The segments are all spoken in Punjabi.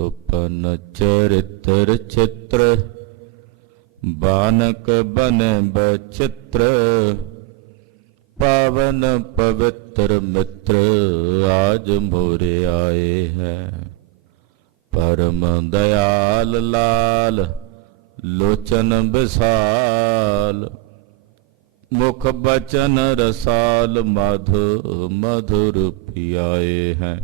सुपन चरित्र चित्र बानक बन बचित्र पावन पवित्र मित्र आज मोरे आए हैं। परम दयाल लाल लोचन विशाल मुख बचन रसाल मधु मधुर पियाए हैं।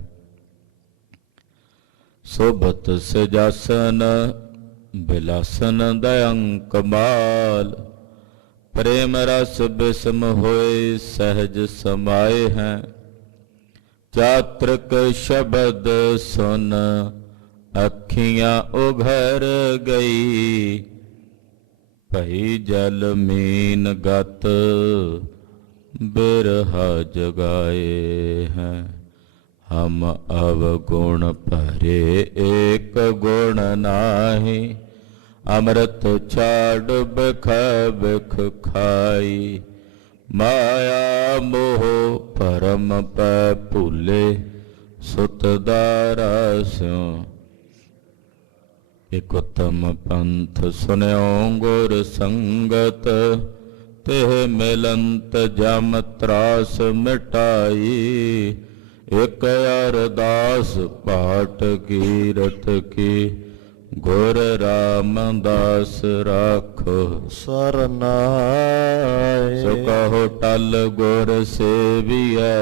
सोबत सजासन बिलासन दयंक माल प्रेम रस बिस्म होए सहज समाये हैं। चात्रक शब्द सुन अखियां उघर गई भई जल मीन गत बिरहा जगाए हैं। हम अवगुण भरे एक गुण नाहि अमृत छाड़ बिख बिख खाई। माया मोह परम पै भूले सुत दारा स्यों। एक उत्तम पंथ सुन्यो गुर संगत तेह मिलंत जम त्रास मिटाई। एक अरदास पाठ कीरत की गुर रामदास राखो सरनाए। सो कहो टल गुर सेवियै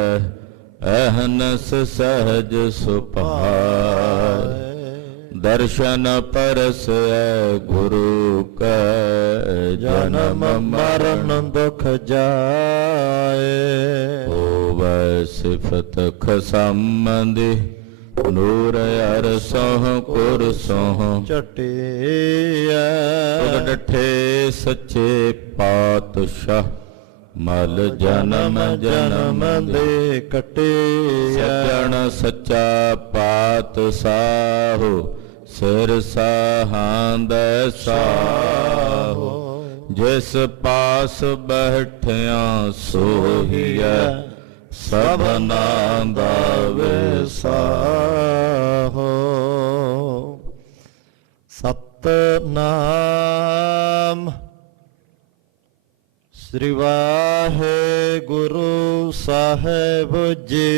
अहनस सहज सुभाए। दर्शन परस गुरु कै जन्म मरण दुख जाए। होवै सिफत खसंबंधी नूर अर सोह कुर सोह चटिया। डठे सच्चे पातशाह मल जन्म जन्म दे कटे। सज्जन सच्चा पातशाह सिर साहांद साहो। जिस पास बैठिया सोहिया सबना दा विसाहो। सतनाम श्री वाहेगुरु साहेब जी।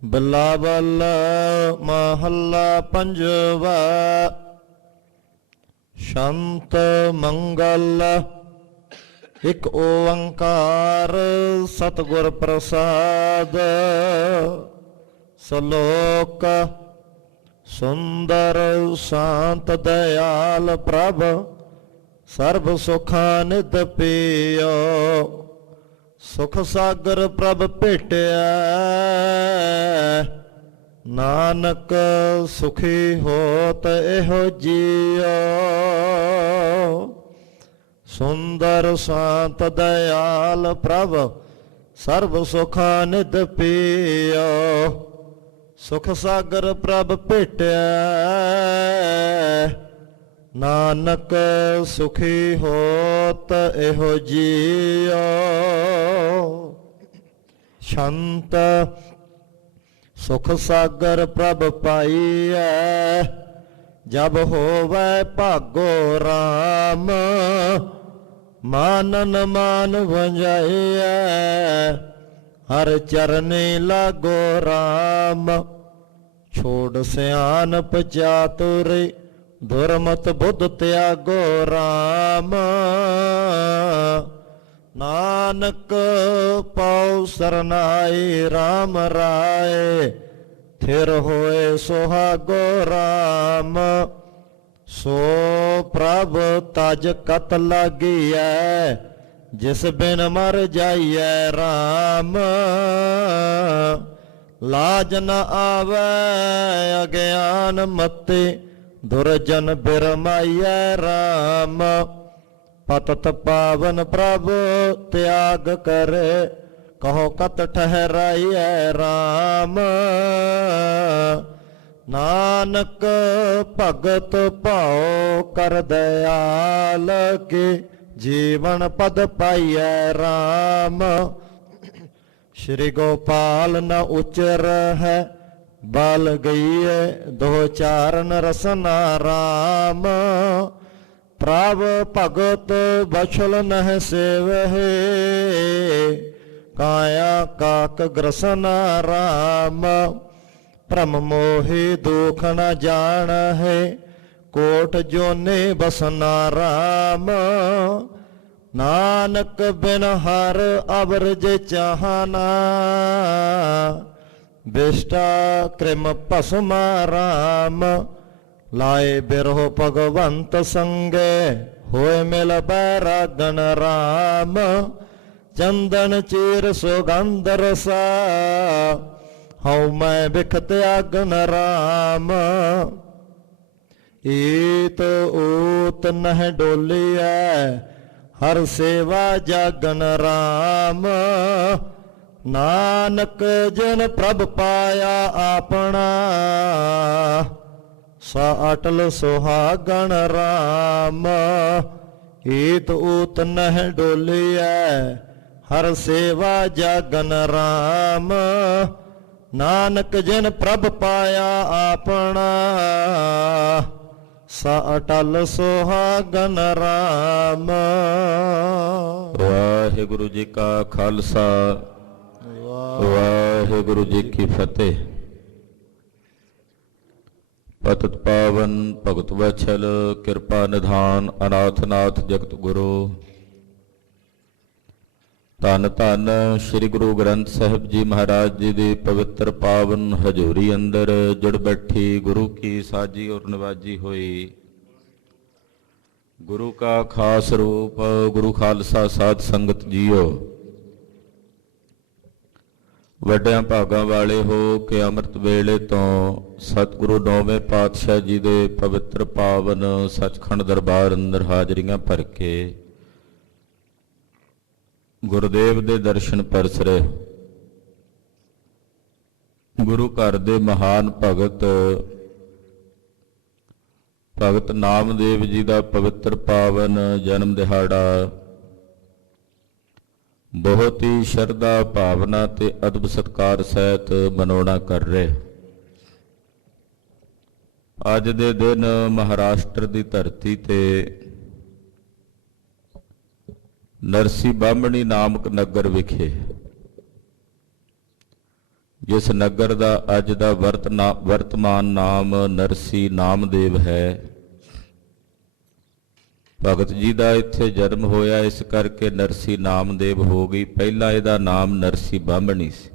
बिलावल महला पंजवा। शांत मंगल एक ओंकार सतगुर प्रसाद। सलोक सुंदर शांत दयाल प्रभ सर्व सुखानिध पियो। सुख सागर प्रभ भेटिया नानक सुखी होत एहो जियो। सुंदर शांत दयाल प्रभ सर्व सुखानिध पियो। सुख सागर प्रभ भेटिया नानक सुखी होत एहो जियो। शांत सुख सागर प्रभ पाइयै जब होवै भागो राम। मानन मान भंजाइयै हर चरनी लागो राम। छोड़ सियानप चातुरी दुर्मत बुद्ध त्यागो राम। नानक पाओ सरनाई राम राय। थिर होए सुहागो राम। सो प्रभ तज कत लागियै जिस बिन मर जाइयै राम। लाज न आवे अज्ञान मते दुर्जन बिरमाइयै राम। पतत पावन प्रभु त्याग करे कहो कत ठहराइयै राम। नानक भगत भाओ कर दयाल के जीवन पद पाइयै राम। श्री गोपाल न उचर है बाल गई दो चारण रसना राम प्रभ भगत बछल नह सेवहे काया काक ग्रसना राम भ्रम मोहि दुख न जान है कोट जोने बसना राम नानक बिन हर अबरज चाहना बिष्टा कृम भस्मा राम लाए बिरहो भगवंत संगे होए मिल बैरागन राम चंदन चीर सुगंध रसा हऊँ मैं बिखत आगन राम ईत ऊत नह डोलिया हर सेवा जागन राम नानक जिन प्रभ पाया आपना सा अटल सुहागन राम ईत ऊत नह डोलिया हर सेवा जागन राम नानक जिन प्रभ पाया आपना सा अटल सुहागन राम। वाहिगुरु जी का खालसा वाहिगुरु जी की फतेह। पतित पावन भगत वत्सल कृपा निधान अनाथनाथ जगत गुरु धन धन श्री गुरु ग्रंथ साहिब जी महाराज जी की पवित्र पावन हजूरी अंदर जुड़ बैठी गुरु की साजी और नवाजी हुई गुरु का खास रूप गुरु खालसा साध संगत जीओ वड्डियां भागां वाले हो के अमृत वेले तो सतगुरु नौवें पातशाह जी के पवित्र पावन सचखंड दरबार अंदर हाजरियां भर के गुरुदेव दे दर्शन परसरे गुरु घर दे महान भगत भगत नामदेव जी का पवित्र पावन जन्म दिहाड़ा बहुत ही शरधा भावना ते अदब सत्कार सहित मनोना कर रहे। अज दे दिन महाराष्ट्र की धरती ते नरसी बामणी नामक नगर विखे जिस नगर का अज का वर्तमान नाम नरसी नामदेव है भगत जी का इत्थे जन्म होया इस करके नरसी नामदेव हो गई। पहला इहदा नाम नरसी बामणी सी।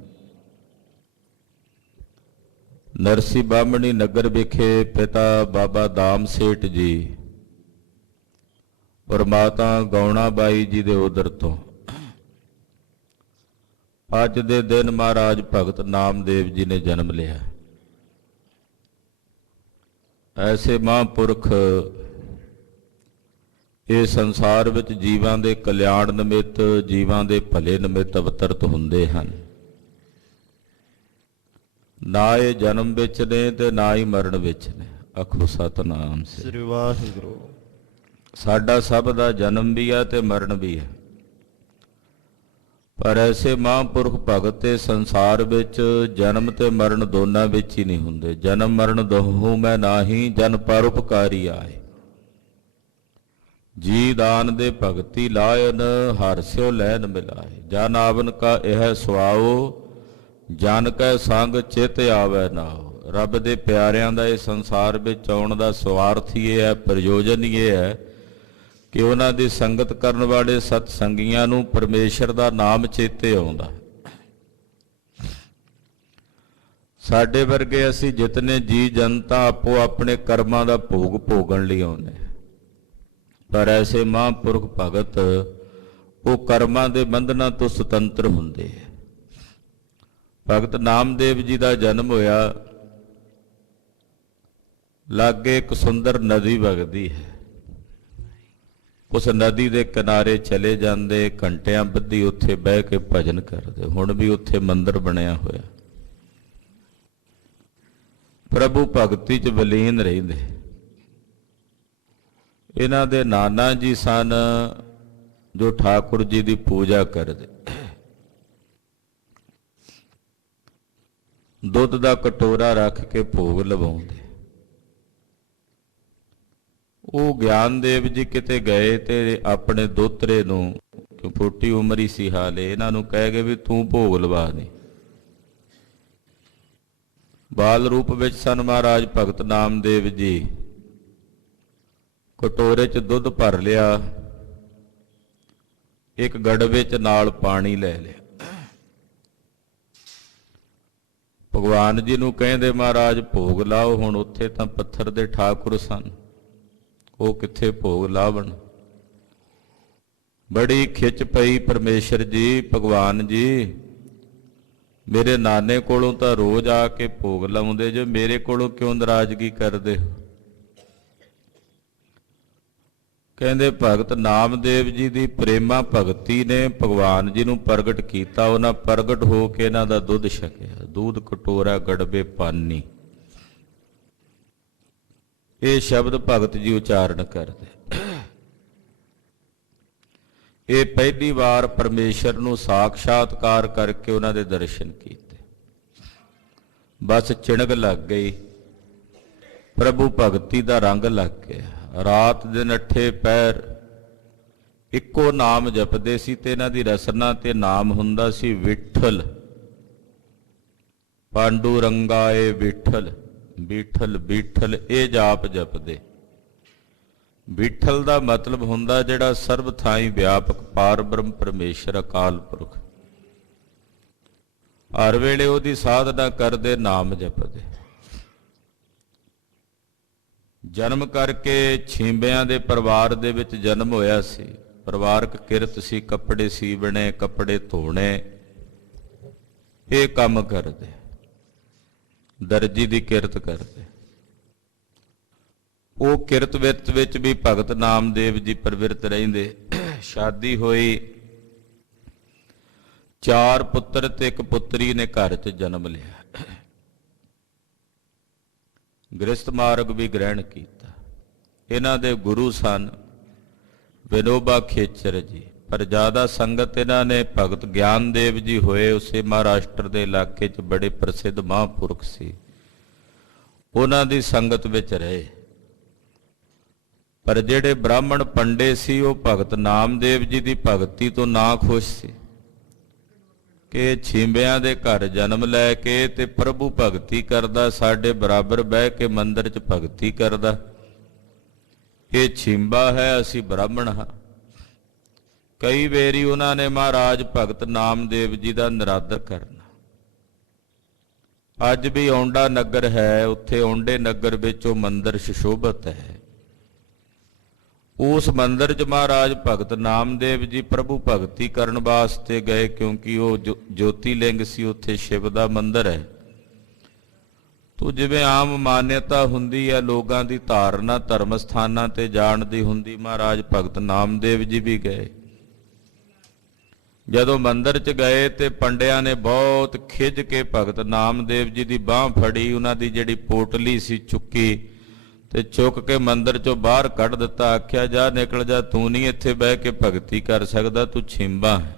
नरसी बामणी नगर विखे पिता बाबा दाम सेठ जी और माता गौणा बाई जी दे उदर तो अज दे दिन महाराज भगत नामदेव जी ने जन्म लिया। ऐसे महापुरख ये संसार विच जीवां दे कल्याण निमित्त जीवां दे भले निमित्त अवतरत हुंदे हन। ना ये जन्म विच ने ते ना ही मरण विच ने। आखो सतनाम श्री वाहिगुरू। साडा सब दा जन्म भी है ते मरण भी है पर ऐसे महापुरख भगत संसार विच जन्म ते मरण दोनों विच ही नहीं हुंदे। जन्म मरण दोहू मैं नाही जन परोपकारी आए जी दान दे भगती लायन हर स्यो लैन मिलाए जन आवन का यह सुआओ जन कै संग चित आवे नाओ। रब दे प्यारियां दा इस संसार विच आउण दा स्वार्थ ही है प्रयोजन ही है कि उन्हां दी संगत करन वाले सतसंगियां नूं परमेश्वर दा नाम चेते आउंदा। साडे वर्गे असीं जितने जी जनता आपो अपने कर्मां दा भोग भोगण लई आउंदे पर ऐसे महापुरख भगत वो कर्मां दे बंधनां तो सुतंत्र हुंदे। भगत नामदेव जी का जन्म होया लागे एक सुंदर नदी वगदी है उस नदी के किनारे चले जाते घंटिया बधी उत्थे बह के भजन करते। हुण भी उत्थे मंदिर बनया होया प्रभु भगती च वलीन रहिंदे। इन्हां दे नाना जी सन जो ठाकुर जी की पूजा करते। ਦੁੱਧ ਦਾ ਕਟੋਰਾ ਰੱਖ ਕੇ ਭੋਗ ਲਵਾਉਂਦੇ। ਉਹ ਗਿਆਨਦੇਵ ਜੀ ਕਿਤੇ ਗਏ ਤੇ ਆਪਣੇ ਦੋਤਰੇ ਨੂੰ, ਕਿ ਛੋਟੀ ਉਮਰ ਹੀ ਸੀ ਹਾਲੇ, ਇਹਨਾਂ ਨੂੰ ਕਹਿ ਗਏ ਵੀ ਤੂੰ ਭੋਗ ਲਵਾ ਦੇ। ਬਾਲ ਰੂਪ ਵਿੱਚ ਸਨ ਮਹਾਰਾਜ ਭਗਤ ਨਾਮਦੇਵ ਜੀ। ਕਟੋਰੇ 'ਚ ਦੁੱਧ ਭਰ ਲਿਆ, ਇੱਕ ਗੜਵੇ 'ਚ ਨਾਲ ਪਾਣੀ ਲੈ ਲਿਆ। ਭਗਵਾਨ ਜੀ ਨੂੰ ਕਹਿੰਦੇ ਮਹਾਰਾਜ ਭੋਗ ਲਾਓ। ਹੁਣ ਉੱਥੇ ਤਾਂ ਪੱਥਰ ਦੇ ਠਾਕੁਰ ਸਨ, ਉਹ ਕਿੱਥੇ ਭੋਗ ਲਾਵਣ। ਬੜੀ ਖਿੱਚ ਪਈ ਪਰਮੇਸ਼ਰ ਜੀ, ਭਗਵਾਨ ਜੀ ਮੇਰੇ ਨਾਨੇ ਕੋਲੋਂ ਤਾਂ ਰੋਜ਼ ਆ ਕੇ ਭੋਗ ਲਾਉਂਦੇ ਜੋ, ਮੇਰੇ ਕੋਲੋਂ ਕਿਉਂ ਨਾਰਾਜ਼ਗੀ ਕਰਦੇ ਹੋ। ਕਹਿੰਦੇ ਭਗਤ ਨਾਮਦੇਵ ਜੀ ਦੀ ਪ੍ਰੇਮਾ ਭਗਤੀ ਨੇ ਭਗਵਾਨ ਜੀ ਨੂੰ ਪ੍ਰਗਟ ਕੀਤਾ। ਉਹਨਾਂ ਪ੍ਰਗਟ ਹੋ ਕੇ ਇਹਨਾਂ ਦਾ ਦੁੱਧ ਛਕਿਆ। ਦੁੱਧ ਕਟੋਰਾ ਗੜਬੇ ਪਾਨੀ, ਇਹ ਸ਼ਬਦ ਭਗਤ ਜੀ ਉਚਾਰਨ ਕਰਦੇ। ਇਹ ਪਹਿਲੀ ਵਾਰ ਪਰਮੇਸ਼ਰ ਨੂੰ ਸਾਖਸ਼ਾਤਕਾਰ ਕਰਕੇ ਉਹਨਾਂ ਦੇ ਦਰਸ਼ਨ ਕੀਤੇ। ਬਸ ਚਿਣਗ ਲੱਗ ਗਈ, ਪ੍ਰਭੂ ਭਗਤੀ ਦਾ ਰੰਗ ਲੱਗ ਗਿਆ। ਰਾਤ ਦਿਨ 8 ਪਹਿਰ ਇੱਕੋ ਨਾਮ ਜਪਦੇ ਸੀ ਤੇ ਇਹਨਾਂ ਦੀ ਰਸਨਾ ਤੇ ਨਾਮ ਹੁੰਦਾ ਸੀ ਵਿਠਲ। ਪਾਂਡੂ ਰੰਗਾਏ ਵਿਠਲ, ਬੀਠਲ ਬੀਠਲ, ਇਹ ਜਾਪ ਜਪਦੇ। ਵਿਠਲ ਦਾ ਮਤਲਬ ਹੁੰਦਾ ਜਿਹੜਾ ਸਰਬ ਥਾਈ ਵਿਆਪਕ ਪਾਰ ਬ੍ਰਹਮ ਪਰਮੇਸ਼ਰ ਅਕਾਲ ਪੁਰਖ। ਹਰ ਵੇਲੇ ਉਹਦੀ ਸਾਧਨਾ ਕਰਦੇ, ਨਾਮ ਜਪਦੇ। ਜਨਮ ਕਰਕੇ ਛੀਂਬਿਆਂ ਦੇ ਪਰਿਵਾਰ ਦੇ ਵਿੱਚ ਜਨਮ ਹੋਇਆ ਸੀ। ਪਰਿਵਾਰਕ ਕਿਰਤ ਸੀ, ਕੱਪੜੇ ਸੀਵਣੇ, ਕੱਪੜੇ ਧੋਣੇ, ਇਹ ਕੰਮ ਕਰਦੇ। ਦਰਜੀ ਦੀ ਕਿਰਤ ਕਰਦੇ। ਉਹ ਕਿਰਤ ਵਿੱਚ ਵੀ ਭਗਤ ਨਾਮਦੇਵ ਜੀ ਪ੍ਰਵਿਰਤ ਰਹਿੰਦੇ। ਸ਼ਾਦੀ ਹੋਈ, 4 ਪੁੱਤਰ ਤੇ 1 ਪੁੱਤਰੀ ਨੇ ਘਰ 'ਚ ਜਨਮ ਲਿਆ। ਗ੍ਰਸਥ ਮਾਰਗ ਵੀ ਗ੍ਰਹਿਣ ਕੀਤਾ। ਇਹਨਾਂ ਦੇ ਗੁਰੂ ਸਨ ਵਿਨੋਬਾ ਖੇਚਰ ਜੀ, ਪਰ ਜ਼ਿਆਦਾ ਸੰਗਤ ਇਹਨਾਂ ਨੇ ਭਗਤ ਗਿਆਨਦੇਵ ਜੀ ਹੋਏ। ਉਸੇ ਮਹਾਰਾਸ਼ਟਰ ਦੇ ਇਲਾਕੇ 'ਚ ਬੜੇ ਪ੍ਰਸਿੱਧ ਮਹਾਂਪੁਰਖ ਸੀ, ਉਹਨਾਂ ਦੀ ਸੰਗਤ ਵਿੱਚ ਰਹੇ। ਪਰ ਜਿਹੜੇ ਬ੍ਰਾਹਮਣ ਪੰਡੇ ਸੀ ਉਹ ਭਗਤ ਨਾਮਦੇਵ ਜੀ ਦੀ ਭਗਤੀ ਤੋਂ ਨਾ ਖੁਸ਼ ਸੀ ਕਿ ਛੀਂਬਿਆਂ ਦੇ ਘਰ ਜਨਮ ਲੈ ਕੇ ਤੇ ਪ੍ਰਭੂ ਭਗਤੀ ਕਰਦਾ, ਸਾਡੇ ਬਰਾਬਰ ਬਹਿ ਕੇ ਮੰਦਿਰ 'ਚ ਭਗਤੀ ਕਰਦਾ। ਇਹ ਛੀਂਬਾ ਹੈ, ਅਸੀਂ ਬ੍ਰਾਹਮਣ ਹਾਂ। ਕਈ ਵੇਰੀ ਉਹਨਾਂ ਨੇ ਮਹਾਰਾਜ ਭਗਤ ਨਾਮਦੇਵ ਜੀ ਦਾ ਨਿਰਾਦਰ ਕਰਨਾ। ਅੱਜ ਵੀ ਔਂਡਾ ਨਗਰ ਹੈ, ਉੱਥੇ ਔਂਡੇ ਨਗਰ ਵਿੱਚ ਉਹ ਮੰਦਿਰ ਸੁਸ਼ੋਭਿਤ ਹੈ। ਉਸ ਮੰਦਿਰ 'ਚ ਮਹਾਰਾਜ ਭਗਤ ਨਾਮਦੇਵ ਜੀ ਪ੍ਰਭੂ ਭਗਤੀ ਕਰਨ ਵਾਸਤੇ ਗਏ, ਕਿਉਂਕਿ ਉਹ ਜੋਤੀ ਲਿੰਗ ਸੀ, ਉੱਥੇ ਸ਼ਿਵ ਦਾ ਮੰਦਿਰ ਹੈ। ਤੋ ਜਿਵੇਂ ਆਮ ਮਾਨਿਅਤਾ ਹੁੰਦੀ ਹੈ ਲੋਕਾਂ ਦੀ, ਧਾਰਨਾ ਧਰਮ ਸਥਾਨਾਂ ਤੇ ਜਾਣ ਦੀ ਹੁੰਦੀ, ਮਹਾਰਾਜ ਭਗਤ ਨਾਮਦੇਵ ਜੀ ਵੀ ਗਏ। ਜਦੋਂ ਮੰਦਿਰ 'ਚ ਗਏ ਤੇ ਪੰਡਿਆਂ ਨੇ ਬਹੁਤ ਖਿੱਝ ਕੇ ਭਗਤ ਨਾਮਦੇਵ ਜੀ ਦੀ ਬਾਹ ਫੜੀ, ਉਹਨਾਂ ਦੀ ਜਿਹੜੀ ਪੋਟਲੀ ਸੀ ਚੁੱਕੀ ਤੇ ਚੁੱਕ ਕੇ ਮੰਦਿਰ 'ਚੋਂ ਬਾਹਰ ਕੱਢ ਦਿੱਤਾ। ਆਖਿਆ ਜਾ ਨਿਕਲ ਜਾ, ਤੂੰ ਨਹੀਂ ਇੱਥੇ ਬਹਿ ਕੇ ਭਗਤੀ ਕਰ ਸਕਦਾ, ਤੂੰ ਛਿੰਬਾ ਹੈ,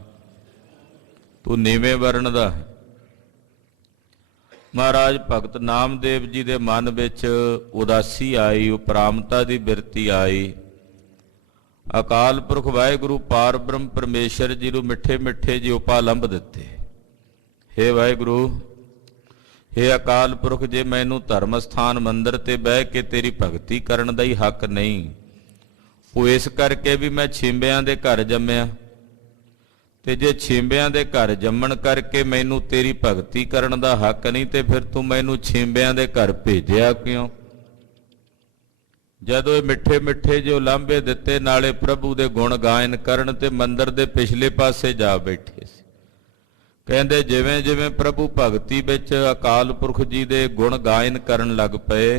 ਤੂੰ ਨੀਵੇਂ ਵਰਣ ਦਾ ਹੈ। ਮਹਾਰਾਜ ਭਗਤ ਨਾਮਦੇਵ ਜੀ ਦੇ ਮਨ ਵਿੱਚ ਉਦਾਸੀ ਆਈ, ਉਪਰਾਮਤਾ ਦੀ ਬਿਰਤੀ ਆਈ। ਅਕਾਲ ਪੁਰਖ ਵਾਹਿਗੁਰੂ ਪਾਰ ਬ੍ਰਹਮ ਪਰਮੇਸ਼ਰ ਜੀ ਨੂੰ ਮਿੱਠੇ ਮਿੱਠੇ ਜੀ ਉਪਾਲੰਭ ਦਿੱਤੇ। ਹੇ ਵਾਹਿਗੁਰੂ, ਹੇ ਅਕਾਲ ਪੁਰਖ, ਜੇ ਮੈਨੂੰ ਧਰਮ ਸਥਾਨ ਮੰਦਿਰ ਤੇ ਬਹਿ ਕੇ ਤੇਰੀ ਭਗਤੀ ਕਰਨ ਦਾ ਹੀ ਹੱਕ ਨਹੀਂ, ਉਹ ਇਸ ਕਰਕੇ ਵੀ ਮੈਂ ਛਿੰਬਿਆਂ ਦੇ ਘਰ ਜੰਮਿਆ, ਤੇ ਜੇ ਛਿੰਬਿਆਂ ਦੇ ਘਰ ਜੰਮਣ ਕਰਕੇ ਮੈਨੂੰ ਤੇਰੀ ਭਗਤੀ ਕਰਨ ਦਾ ਹੱਕ ਨਹੀਂ, ਤੇ ਫਿਰ ਤੂੰ ਮੈਨੂੰ ਛਿੰਬਿਆਂ ਦੇ ਘਰ ਭੇਜਿਆ ਕਿਉਂ? ਜਦੋਂ ਇਹ ਮਿੱਠੇ ਮਿੱਠੇ ਜੋ ਲਾਂਭੇ ਦਿੱਤੇ, ਨਾਲੇ ਪ੍ਰਭੂ ਦੇ ਗੁਣ ਗਾਇਨ ਕਰਨ, ਤੇ ਮੰਦਿਰ ਦੇ ਪਿਛਲੇ ਪਾਸੇ ਜਾ ਬੈਠੇ ਸੀ। ਕਹਿੰਦੇ ਜਿਵੇਂ ਜਿਵੇਂ ਪ੍ਰਭੂ ਭਗਤੀ ਵਿੱਚ ਅਕਾਲ ਪੁਰਖ ਜੀ ਦੇ ਗੁਣ ਗਾਇਨ ਕਰਨ ਲੱਗ ਪਏ,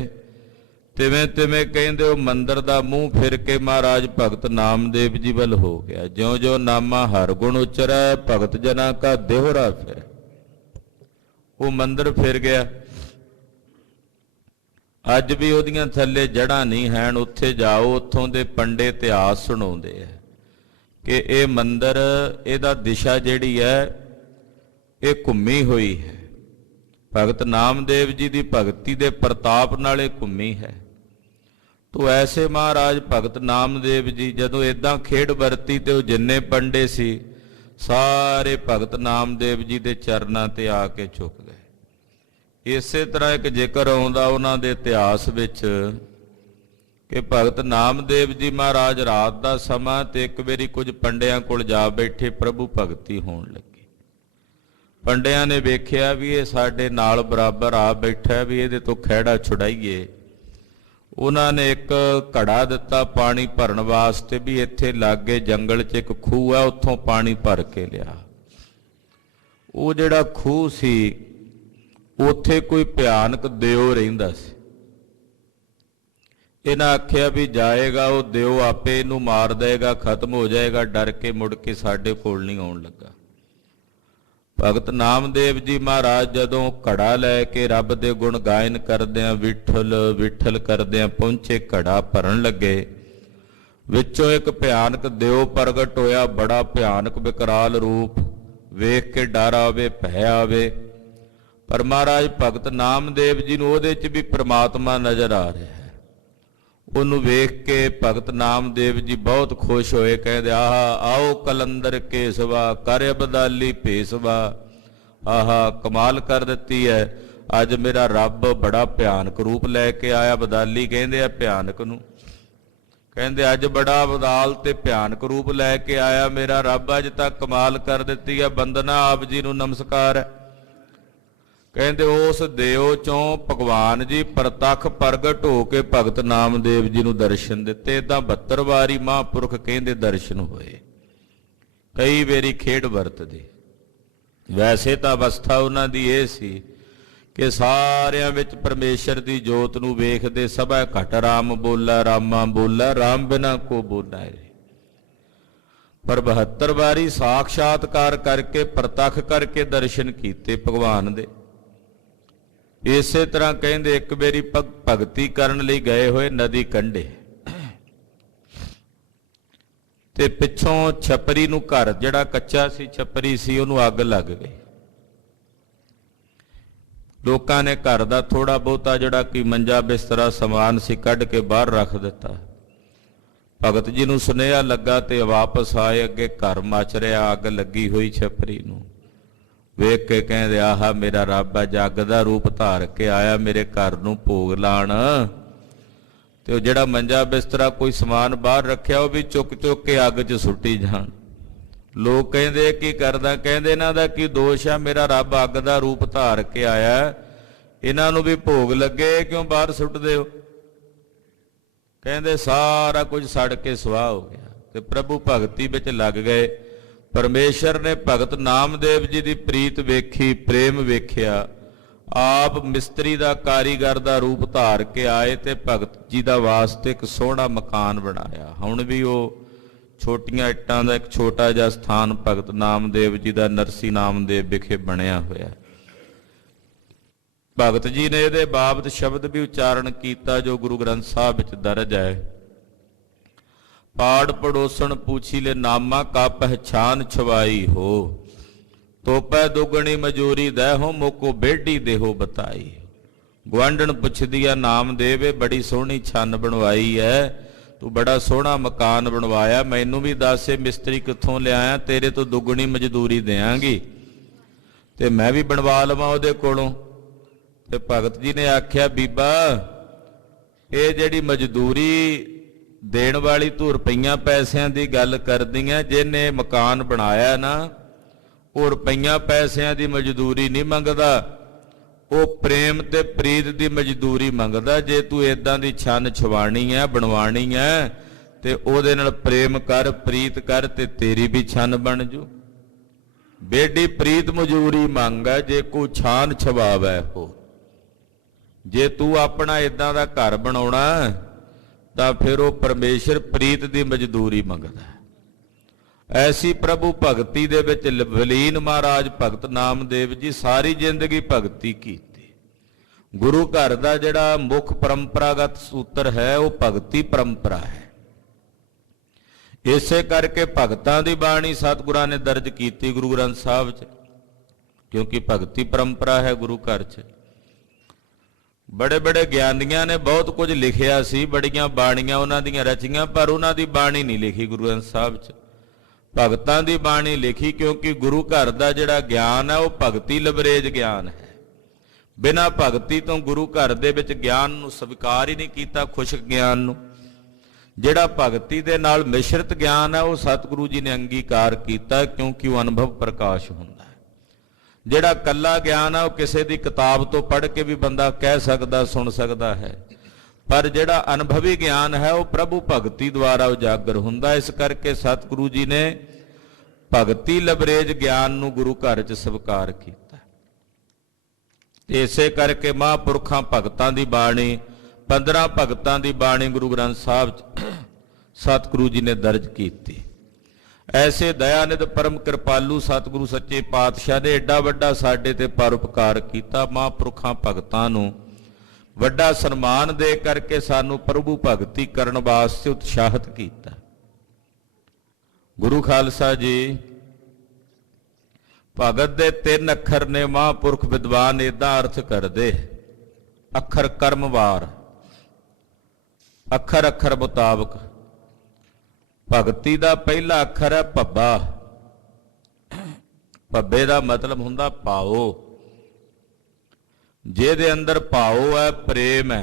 ਤਿਵੇਂ ਤਿਵੇਂ ਕਹਿੰਦੇ ਉਹ ਮੰਦਿਰ ਦਾ ਮੂੰਹ ਫਿਰ ਕੇ ਮਹਾਰਾਜ ਭਗਤ ਨਾਮਦੇਵ ਜੀ ਵੱਲ ਹੋ ਗਿਆ। ਜਿਉਂ ਜਿਉਂ ਨਾਮਾ ਹਰ ਗੁਣ ਉਚਰੈ, ਭਗਤ ਜਨਾ ਕਾ ਦੇਹਰਾ ਫਿਰ। ਉਹ ਮੰਦਿਰ ਫਿਰ ਗਿਆ। ਅੱਜ ਵੀ ਉਹਦੀਆਂ ਥੱਲੇ ਜੜ੍ਹਾਂ ਨਹੀਂ ਹਨ। ਉੱਥੇ ਜਾਓ, ਉੱਥੋਂ ਦੇ ਪੰਡੇ ਇਤਿਹਾਸ ਸੁਣਾਉਂਦੇ ਆ ਕਿ ਇਹ ਮੰਦਿਰ, ਇਹਦਾ ਦਿਸ਼ਾ ਜਿਹੜੀ ਹੈ ਇਹ ਘੁੰਮੀ ਹੋਈ ਹੈ। ਭਗਤ ਨਾਮਦੇਵ ਜੀ ਦੀ ਭਗਤੀ ਦੇ ਪ੍ਰਤਾਪ ਨਾਲੇ ਘੁੰਮੀ ਹੈ। ਤੋ ਐਸੇ ਮਹਾਰਾਜ ਭਗਤ ਨਾਮਦੇਵ ਜੀ ਜਦੋਂ ਇਦਾਂ ਖੇਡ ਵਰਤੀ ਤੇ ਉਹ ਜਿੰਨੇ ਪੰਡੇ ਸੀ ਸਾਰੇ ਭਗਤ ਨਾਮਦੇਵ ਜੀ ਦੇ ਚਰਨਾਂ ਤੇ ਆ ਕੇ ਝੁਕ ਗਏ। ਇਸੇ ਤਰ੍ਹਾਂ ਇੱਕ ਜ਼ਿਕਰ ਆਉਂਦਾ ਉਹਨਾਂ ਦੇ ਇਤਿਹਾਸ ਵਿੱਚ ਕਿ ਭਗਤ ਨਾਮਦੇਵ ਜੀ ਮਹਾਰਾਜ ਰਾਤ ਦਾ ਸਮਾਂ ਤੇ ਇੱਕ ਵਾਰੀ ਕੁਝ ਪੰਡਿਆਂ ਕੋਲ ਜਾ ਬੈਠੇ, ਪ੍ਰਭੂ ਭਗਤੀ ਹੋਣ ਲੱਗੀ। ਪੰਡਿਆਂ ਨੇ ਵੇਖਿਆ ਵੀ ਇਹ ਸਾਡੇ ਨਾਲ ਬਰਾਬਰ ਆ ਬੈਠਾ, ਵੀ ਇਹਦੇ ਤੋਂ ਖਹਿੜਾ ਛੁਡਾਈਏ। ਉਹਨਾਂ ਨੇ ਇੱਕ ਘੜਾ ਦਿੱਤਾ ਪਾਣੀ ਭਰਨ ਵਾਸਤੇ, ਵੀ ਇੱਥੇ ਲਾਗੇ ਜੰਗਲ 'ਚ ਇੱਕ ਖੂਹ ਆ, ਉੱਥੋਂ ਪਾਣੀ ਭਰ ਕੇ ਲਿਆ। ਉਹ ਜਿਹੜਾ ਖੂਹ ਸੀ ਉੱਥੇ ਕੋਈ ਭਿਆਨਕ ਦਿਓ ਰਹਿੰਦਾ ਸੀ। ਇਹਨਾਂ ਆਖਿਆ ਵੀ ਜਾਏਗਾ ਉਹ ਦਿਓ ਆਪੇ ਇਹਨੂੰ ਮਾਰ ਦੇਗਾ, ਖਤਮ ਹੋ ਜਾਏਗਾ, ਡਰ ਕੇ ਮੁੜ ਕੇ ਸਾਡੇ ਕੋਲ ਨਹੀਂ ਆਉਣ ਲੱਗਾ। ਭਗਤ ਨਾਮਦੇਵ ਜੀ ਮਹਾਰਾਜ ਜਦੋਂ ਘੜਾ ਲੈ ਕੇ ਰੱਬ ਦੇ ਗੁਣ ਗਾਇਨ ਕਰਦਿਆਂ ਵਿਠਲ ਵਿਠਲ ਕਰਦਿਆਂ ਪਹੁੰਚੇ, ਘੜਾ ਭਰਨ ਲੱਗੇ, ਵਿੱਚੋਂ ਇੱਕ ਭਿਆਨਕ ਦਿਓ ਪ੍ਰਗਟ ਹੋਇਆ, ਬੜਾ ਭਿਆਨਕ ਵਿਕਰਾਲ ਰੂਪ, ਵੇਖ ਕੇ ਡਰ ਆਵੇ, ਭੈ ਆਵੇ। ਪਰ ਮਹਾਰਾਜ ਭਗਤ ਨਾਮਦੇਵ ਜੀ ਨੂੰ ਉਹਦੇ 'ਚ ਵੀ ਪ੍ਰਮਾਤਮਾ ਨਜ਼ਰ ਆ ਰਿਹਾ ਹੈ। ਉਹਨੂੰ ਵੇਖ ਕੇ ਭਗਤ ਨਾਮਦੇਵ ਜੀ ਬਹੁਤ ਖੁਸ਼ ਹੋਏ, ਕਹਿੰਦੇ ਆਹਾ ਆਓ ਕਲੰਦਰ ਕੇਸਵਾ ਕਰ ਅਬਦਾਲੀ ਭੇਸਵਾ। ਆਹਾ ਕਮਾਲ ਕਰ ਦਿੱਤੀ ਹੈ, ਅੱਜ ਮੇਰਾ ਰੱਬ ਬੜਾ ਭਿਆਨਕ ਰੂਪ ਲੈ ਕੇ ਆਇਆ। ਬਦਾਲੀ ਕਹਿੰਦੇ ਆ ਭਿਆਨਕ ਨੂੰ, ਕਹਿੰਦੇ ਅੱਜ ਬੜਾ ਬਦਾਲ ਤੇ ਭਿਆਨਕ ਰੂਪ ਲੈ ਕੇ ਆਇਆ ਮੇਰਾ ਰੱਬ, ਅੱਜ ਤੱਕ ਕਮਾਲ ਕਰ ਦਿੱਤੀ ਹੈ। ਬੰਦਨਾ ਆਪ ਜੀ ਨੂੰ ਨਮਸਕਾਰ ਹੈ। ਕਹਿੰਦੇ ਉਸ ਦਿਓ ਚੋਂ ਭਗਵਾਨ ਜੀ ਪ੍ਰਤੱਖ ਪ੍ਰਗਟ ਹੋ ਕੇ ਭਗਤ ਨਾਮਦੇਵ ਜੀ ਨੂੰ ਦਰਸ਼ਨ ਦਿੱਤੇ। ਤਾਂ 72 ਵਾਰੀ ਮਹਾਂਪੁਰਖ ਕਹਿੰਦੇ ਦਰਸ਼ਨ ਹੋਏ, ਕਈ ਵਾਰੀ ਖੇਡ ਵਰਤਦੇ। ਵੈਸੇ ਤਾਂ ਅਵਸਥਾ ਉਹਨਾਂ ਦੀ ਇਹ ਸੀ ਕਿ ਸਾਰਿਆਂ ਵਿੱਚ ਪਰਮੇਸ਼ਰ ਦੀ ਜੋਤ ਨੂੰ ਵੇਖਦੇ, ਸਭਾ ਘਟ ਰਾਮ ਬੋਲਾ ਰਾਮਾ ਬੋਲਾ ਰਾਮ ਬਿਨਾ ਕੋ ਬੋਲਾ ਹੈ। ਪਰ 72 ਵਾਰੀ ਸਾਖਸ਼ਾਤਕਾਰ ਕਰਕੇ ਪ੍ਰਤੱਖ ਕਰਕੇ ਦਰਸ਼ਨ ਕੀਤੇ ਭਗਵਾਨ ਦੇ। ਇਸੇ ਤਰ੍ਹਾਂ ਕਹਿੰਦੇ ਇੱਕ ਵਾਰੀ ਭਗਤੀ ਕਰਨ ਲਈ ਗਏ ਹੋਏ ਨਦੀ ਕੰਢੇ, ਤੇ ਪਿੱਛੋਂ ਛਪਰੀ ਨੂੰ, ਘਰ ਜਿਹੜਾ ਕੱਚਾ ਸੀ ਛਪਰੀ ਸੀ, ਉਹਨੂੰ ਅੱਗ ਲੱਗ ਗਈ। ਲੋਕਾਂ ਨੇ ਘਰ ਦਾ ਥੋੜਾ ਬਹੁਤਾ ਜਿਹੜਾ ਕਿ ਮੰਜਾ ਬਿਸਤਰਾ ਸਮਾਨ ਸੀ ਕੱਢ ਕੇ ਬਾਹਰ ਰੱਖ ਦਿੱਤਾ। ਭਗਤ ਜੀ ਨੂੰ ਸੁਨੇਹਾ ਲੱਗਾ ਤੇ ਵਾਪਸ ਆਏ, ਅੱਗੇ ਘਰ ਮੱਚ ਰਿਹਾ, ਅੱਗ ਲੱਗੀ ਹੋਈ ਛਪਰੀ ਨੂੰ। ਵੇਖ ਕੇ ਕਹਿੰਦੇ ਆਹਾ ਮੇਰਾ ਰੱਬ ਆ, ਜੱਗ ਦਾ ਰੂਪ ਧਾਰ ਕੇ ਆਇਆ ਮੇਰੇ ਘਰ ਨੂੰ ਭੋਗ ਲਾਣ। ਤੇ ਉਹ ਜਿਹੜਾ ਮੰਜਾ ਬਿਸਤਰਾ ਕੋਈ ਸਮਾਨ ਬਾਹਰ ਰੱਖਿਆ ਉਹ ਵੀ ਚੁੱਕ ਚੁੱਕ ਕੇ ਅੱਗ 'ਚ ਸੁੱਟੀ ਜਾਣ। ਲੋਕ ਕਹਿੰਦੇ ਕੀ ਕਰਦਾ, ਕਹਿੰਦੇ ਇਹਨਾਂ ਦਾ ਕੀ ਦੋਸ਼ ਆ, ਮੇਰਾ ਰੱਬ ਅੱਗ ਦਾ ਰੂਪ ਧਾਰ ਕੇ ਆਇਆ, ਇਹਨਾਂ ਨੂੰ ਵੀ ਭੋਗ ਲੱਗੇ, ਕਿਉਂ ਬਾਹਰ ਸੁੱਟਦੇ ਹੋ। ਕਹਿੰਦੇ ਸਾਰਾ ਕੁਝ ਸੜ ਕੇ ਸੁਆਹ ਹੋ ਗਿਆ। ਤੇ ਪ੍ਰਭੂ ਭਗਤੀ ਵਿੱਚ ਲੱਗ ਗਏ। ਪਰਮੇਸ਼ਰ ਨੇ ਭਗਤ ਨਾਮਦੇਵ ਜੀ ਦੀ ਪ੍ਰੀਤ ਵੇਖੀ, ਪ੍ਰੇਮ ਵੇਖਿਆ, ਆਪ ਮਿਸਤਰੀ ਦਾ, ਕਾਰੀਗਰ ਦਾ ਰੂਪ ਧਾਰ ਕੇ ਆਏ ਤੇ ਭਗਤ ਜੀ ਦਾ ਵਾਸਤੇ ਇੱਕ ਸੋਹਣਾ ਮਕਾਨ ਬਣਾਇਆ। ਹੁਣ ਵੀ ਉਹ ਛੋਟੀਆਂ ਇੱਟਾਂ ਦਾ ਇੱਕ ਛੋਟਾ ਜਿਹਾ ਸਥਾਨ ਭਗਤ ਨਾਮਦੇਵ ਜੀ ਦਾ ਨਰਸੀ ਨਾਮਦੇਵ ਵਿਖੇ ਬਣਿਆ ਹੋਇਆ। ਭਗਤ ਜੀ ਨੇ ਇਹਦੇ ਬਾਬਤ ਸ਼ਬਦ ਵੀ ਉਚਾਰਨ ਕੀਤਾ ਜੋ ਗੁਰੂ ਗ੍ਰੰਥ ਸਾਹਿਬ ਵਿੱਚ ਦਰਜ ਹੈ। ਪਾੜ ਪੜੋਸਣ ਪੂਛੀ ਲੈ ਨਾਮਾ ਕਾ ਪਹਿਚਾਨ ਛਵਾਈ ਹੋ, ਤੋਪੈ ਦੁਗਣੀ ਮਜੂਰੀ ਦੈ ਹੋ ਮੋਕੋ ਬੇਢੀ ਦੇਹੋ ਬਤਾਈ। ਗੁਆਂਢਣ ਪੁੱਛਦੀ ਆ ਨਾਮ ਦੇਵੇ, ਬੜੀ ਸੋਹਣੀ ਛੰਨ ਬਣਵਾਈ ਹੈ, ਤੂੰ ਬੜਾ ਸੋਹਣਾ ਮਕਾਨ ਬਣਵਾਇਆ, ਮੈਨੂੰ ਵੀ ਦੱਸੇ ਮਿਸਤਰੀ ਕਿੱਥੋਂ ਲਿਆਇਆ, ਤੇਰੇ ਤੋਂ ਦੁੱਗਣੀ ਮਜ਼ਦੂਰੀ ਦਿਆਂਗੀ ਤੇ ਮੈਂ ਵੀ ਬਣਵਾ ਲਵਾਂ ਉਹਦੇ ਕੋਲੋਂ। ਤੇ ਭਗਤ ਜੀ ਨੇ ਆਖਿਆ ਬੀਬਾ ਇਹ ਜਿਹੜੀ ਮਜ਼ਦੂਰੀ ਦੇਣ ਵਾਲੀ ਤੂੰ ਰੁਪਈਆਂ ਪੈਸਿਆਂ ਦੀ ਗੱਲ ਕਰਦੀ ਆ, ਜਿਹਨੇ ਮਕਾਨ ਬਣਾਇਆ ਨਾ ਉਹ ਰੁਪਈਆਂ ਪੈਸਿਆਂ ਦੀ ਮਜ਼ਦੂਰੀ ਨਹੀਂ ਮੰਗਦਾ, ਉਹ ਪ੍ਰੇਮ ਤੇ ਪ੍ਰੀਤ ਦੀ ਮਜ਼ਦੂਰੀ ਮੰਗਦਾ। ਜੇ ਤੂੰ ਇਦਾਂ ਦੀ ਛੰਨ ਛਵਾਣੀ ਹੈ, ਬਣਵਾਣੀ ਹੈ, ਤੇ ਉਹਦੇ ਨਾਲ ਪ੍ਰੇਮ ਕਰ, ਪ੍ਰੀਤ ਕਰ, ਤੇ ਤੇਰੀ ਵੀ ਛੰਨ ਬਣ ਜੂ। ਬੇਡੀ ਪ੍ਰੀਤ ਮਜ਼ਦੂਰੀ ਮੰਗਾ ਜੇ ਕੋ ਛਾਨ ਛਵਾਵੈ ਹੋ। ਜੇ ਤੂੰ ਆਪਣਾ ਇਦਾਂ ਦਾ ਘਰ ਬਣਾਉਣਾ ਤਾਂ ਫਿਰ ਉਹ ਪਰਮੇਸ਼ਰ ਪ੍ਰੀਤ ਦੀ ਮਜ਼ਦੂਰੀ ਮੰਗਦਾ। ਐਸੀ ਪ੍ਰਭੂ ਭਗਤੀ ਦੇ ਵਿੱਚ ਵਲੀਨ ਮਹਾਰਾਜ ਭਗਤ ਨਾਮਦੇਵ ਜੀ ਸਾਰੀ ਜ਼ਿੰਦਗੀ ਭਗਤੀ ਕੀਤੀ। ਗੁਰੂ ਘਰ ਦਾ ਜਿਹੜਾ ਮੁੱਖ ਪਰੰਪਰਾਗਤ ਸੂਤਰ ਹੈ ਉਹ ਭਗਤੀ ਪਰੰਪਰਾ ਹੈ। ਇਸੇ ਕਰਕੇ ਭਗਤਾਂ ਦੀ ਬਾਣੀ ਸਤਿਗੁਰਾਂ ਨੇ ਦਰਜ ਕੀਤੀ ਗੁਰੂ ਗ੍ਰੰਥ ਸਾਹਿਬ 'ਚ। क्योंकि भगती परंपरा है गुरु घर च। बड़े बड़े ਗਿਆਨੀਆਂ ने बहुत कुछ लिखिया सी, बड़ियां बाणियां उन्हां दीयां रचियां, पर उन्हां दी बाणी नहीं लिखी गुरु ग्रंथ साहिब च। भगतां दी बाणी लिखी, क्योंकि गुरु घर दा जिहड़ा ज्ञान है वह भगती लबरेज ज्ञान है। बिना भगती तो गुरु घर दे विच ज्ञान नूं स्वीकार ही नहीं कीता, खुशक ज्ञान नूं। जिहड़ा भगती दे नाल मिश्रित ज्ञान है वह सतगुरु जी ने अंगीकार कीता, क्योंकि वह अनुभव प्रकाश हुंदा। ਜਿਹੜਾ ਕੱਲਾ ਗਿਆਨ ਆ ਉਹ ਕਿਸੇ ਦੀ ਕਿਤਾਬ ਤੋਂ ਪੜ੍ਹ ਕੇ ਵੀ ਬੰਦਾ ਕਹਿ ਸਕਦਾ, ਸੁਣ ਸਕਦਾ ਹੈ, ਪਰ ਜਿਹੜਾ ਅਨੁਭਵੀ ਗਿਆਨ ਹੈ ਉਹ ਪ੍ਰਭੂ ਭਗਤੀ ਦੁਆਰਾ ਉਜਾਗਰ ਹੁੰਦਾ। ਇਸ ਕਰਕੇ ਸਤਿਗੁਰੂ ਜੀ ਨੇ ਭਗਤੀ ਲਬਰੇਜ ਗਿਆਨ ਨੂੰ ਗੁਰੂ ਘਰ 'ਚ ਸਵੀਕਾਰ ਕੀਤਾ। ਤੇ ਇਸੇ ਕਰਕੇ ਮਹਾਂਪੁਰਖਾਂ ਭਗਤਾਂ ਦੀ ਬਾਣੀ, 15 ਭਗਤਾਂ ਦੀ ਬਾਣੀ ਗੁਰੂ ਗ੍ਰੰਥ ਸਾਹਿਬ 'ਚ ਸਤਿਗੁਰੂ ਜੀ ਨੇ ਦਰਜ ਕੀਤੀ। ऐसे दयानिध परम कृपालू सतगुरु सच्चे पातशाह ने एडा वड्डा साडे ते परोपकार कीता। महापुरखां भगतां नूं वड्डा सन्मान दे करके सानू प्रभु भगती करन वास्ते उत्साहित कीता। गुरु खालसा जी भगत दे 3 अखर ने महापुरख विद्वान इदां अर्थ करदे। अखर कर्मवार, अखर अखर मुताबक। भगती का पहला अखर है भब्बा। भब्बे का मतलब हुंदा भाओ। जिहदे अंदर भाओ है, प्रेम है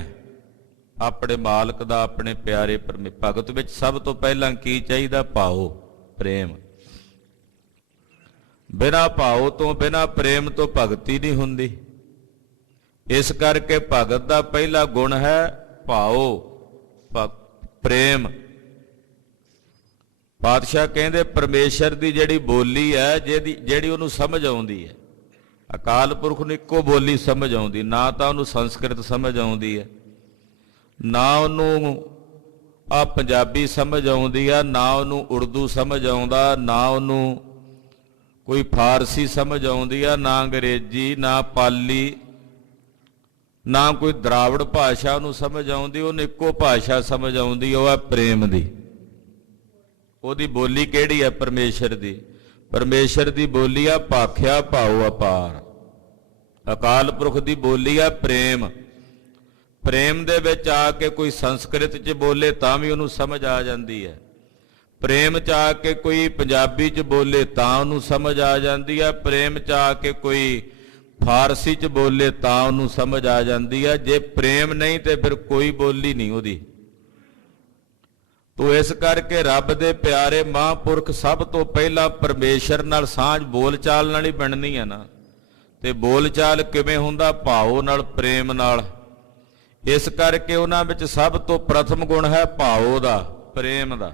अपने मालक का, अपने प्यारे परमे। भगत विच सब तो पहला की चाहिए? भाओ, प्रेम। बिना भाओ तो, बिना प्रेम तो भगती नहीं हुंदी। इस करके भगत का पहला गुण है भाओ, प्रेम। पातशाह कहते परमेश्वर की जिहड़ी बोली है, जिहड़ी उहनूं समझ आउंदी है। अकाल पुरख नूं इक्को बोली समझ आउंदी, ना तो उहनूं संस्कृत समझ आउंदी है, ना उहनूं आ पंजाबी समझ आउंदी है, ना उहनूं उर्दू समझ आउंदा, ना उहनूं कोई फारसी समझ आउंदी है, ना अंग्रेजी, ना पाली, ना कोई द्रावड़ भाषा उहनूं समझ आउंदी। उहनूं इक्को भाषा समझ आउंदी, ओह है प्रेम दी। ਉਹਦੀ ਬੋਲੀ ਕਿਹੜੀ ਹੈ? ਪਰਮੇਸ਼ਰ ਦੀ। ਪਰਮੇਸ਼ਰ ਦੀ ਬੋਲੀ ਆ ਭਾਖਿਆ ਭਾਉ ਅਪਾਰ। ਅਕਾਲ ਪੁਰਖ ਦੀ ਬੋਲੀ ਆ ਪ੍ਰੇਮ। ਪ੍ਰੇਮ ਦੇ ਵਿੱਚ ਆ ਕੇ ਕੋਈ ਸੰਸਕ੍ਰਿਤ 'ਚ ਬੋਲੇ ਤਾਂ ਵੀ ਉਹਨੂੰ ਸਮਝ ਆ ਜਾਂਦੀ ਹੈ। ਪ੍ਰੇਮ 'ਚ ਆ ਕੇ ਕੋਈ ਪੰਜਾਬੀ 'ਚ ਬੋਲੇ ਤਾਂ ਉਹਨੂੰ ਸਮਝ ਆ ਜਾਂਦੀ ਹੈ। ਪ੍ਰੇਮ 'ਚ ਆ ਕੇ ਕੋਈ ਫਾਰਸੀ 'ਚ ਬੋਲੇ ਤਾਂ ਉਹਨੂੰ ਸਮਝ ਆ ਜਾਂਦੀ ਹੈ। ਜੇ ਪ੍ਰੇਮ ਨਹੀਂ ਤੇ ਫਿਰ ਕੋਈ ਬੋਲੀ ਨਹੀਂ ਉਹਦੀ। तो इस करके रब दे प्यारे महापुरख सब तो पहला परमेश्वर नाल सांझ बोलचाल नाल ही बननी है ना। ते बोलचाल किवें हुंदा? भाव नाल, प्रेम नाल। इस करके उन्हां विच सब तो प्रथम गुण है भाव दा, प्रेम दा।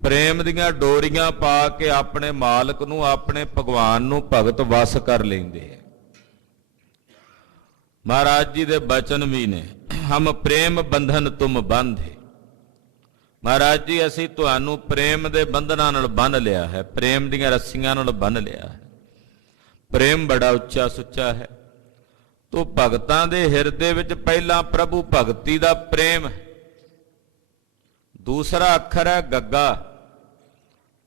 प्रेम दीआं डोरियां पा के अपने मालक नूं, अपने भगवान नूं भगत वस कर लैंदे। महाराज जी दे बचन भी ने, हम प्रेम बंधन तुम बांधे। महाराज जी असीं तुहानूं प्रेम दे बंधनां नाल बन लिया है, प्रेम दीआं रस्सियां नाल बन लिया है। प्रेम बड़ा उच्चा सुच्चा है। तो भगतां दे हिरदे विच पहला प्रभु भगती दा प्रेम है। दूसरा अखर है गग्गा।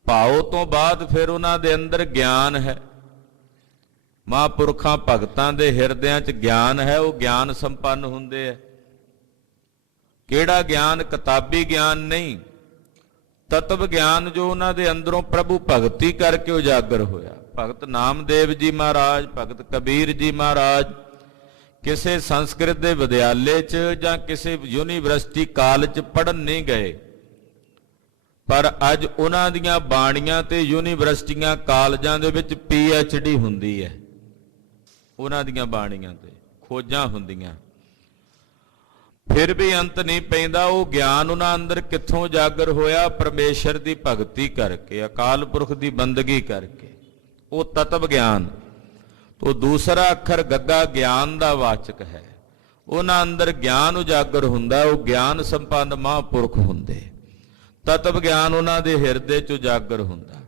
भाव तो बाद फिर उन्हां दे अंदर ज्ञान है। महापुरखां भगतां दे हिरदियां च ज्ञान है, वो ज्ञान संपन्न हुंदे है। ਕਿਹੜਾ ਗਿਆਨ? ਕਿਤਾਬੀ ਗਿਆਨ ਨਹੀਂ, ਤਤਵ ਗਿਆਨ ਜੋ ਉਹਨਾਂ ਦੇ ਅੰਦਰੋਂ ਪ੍ਰਭੂ ਭਗਤੀ ਕਰਕੇ ਉਜਾਗਰ ਹੋਇਆ। ਭਗਤ ਨਾਮਦੇਵ ਜੀ ਮਹਾਰਾਜ, ਭਗਤ ਕਬੀਰ ਜੀ ਮਹਾਰਾਜ ਕਿਸੇ ਸੰਸਕ੍ਰਿਤ ਦੇ ਵਿਦਿਆਲੇ 'ਚ ਜਾਂ ਕਿਸੇ ਯੂਨੀਵਰਸਿਟੀ ਕਾਲਜ 'ਚ ਪੜ੍ਹਨ ਨਹੀਂ ਗਏ, ਪਰ ਅੱਜ ਉਹਨਾਂ ਦੀਆਂ ਬਾਣੀਆਂ ਤੇ ਯੂਨੀਵਰਸਿਟੀਆਂ ਕਾਲਜਾਂ ਦੇ ਵਿੱਚ PhD ਹੁੰਦੀ ਹੈ। ਉਹਨਾਂ ਦੀਆਂ ਬਾਣੀਆਂ ਤੇ ਖੋਜਾਂ ਹੁੰਦੀਆਂ। फिर भी अंत नहीं पैंदा। वो ज्ञान उन्हां अंदर कित्थों जागर होया? परमेश्वर की भगती करके, अकाल पुरख की बंदगी करके, वो तत्व ज्ञान। तो दूसरा अखर गग्गा ज्ञान का वाचक है। उन्हां अंदर ज्ञान उजागर हुंदा, वो ज्ञान संपन्न महापुरख हुंदे। तत्व ज्ञान उन्हां दे हिरदे च उजागर हुंदा।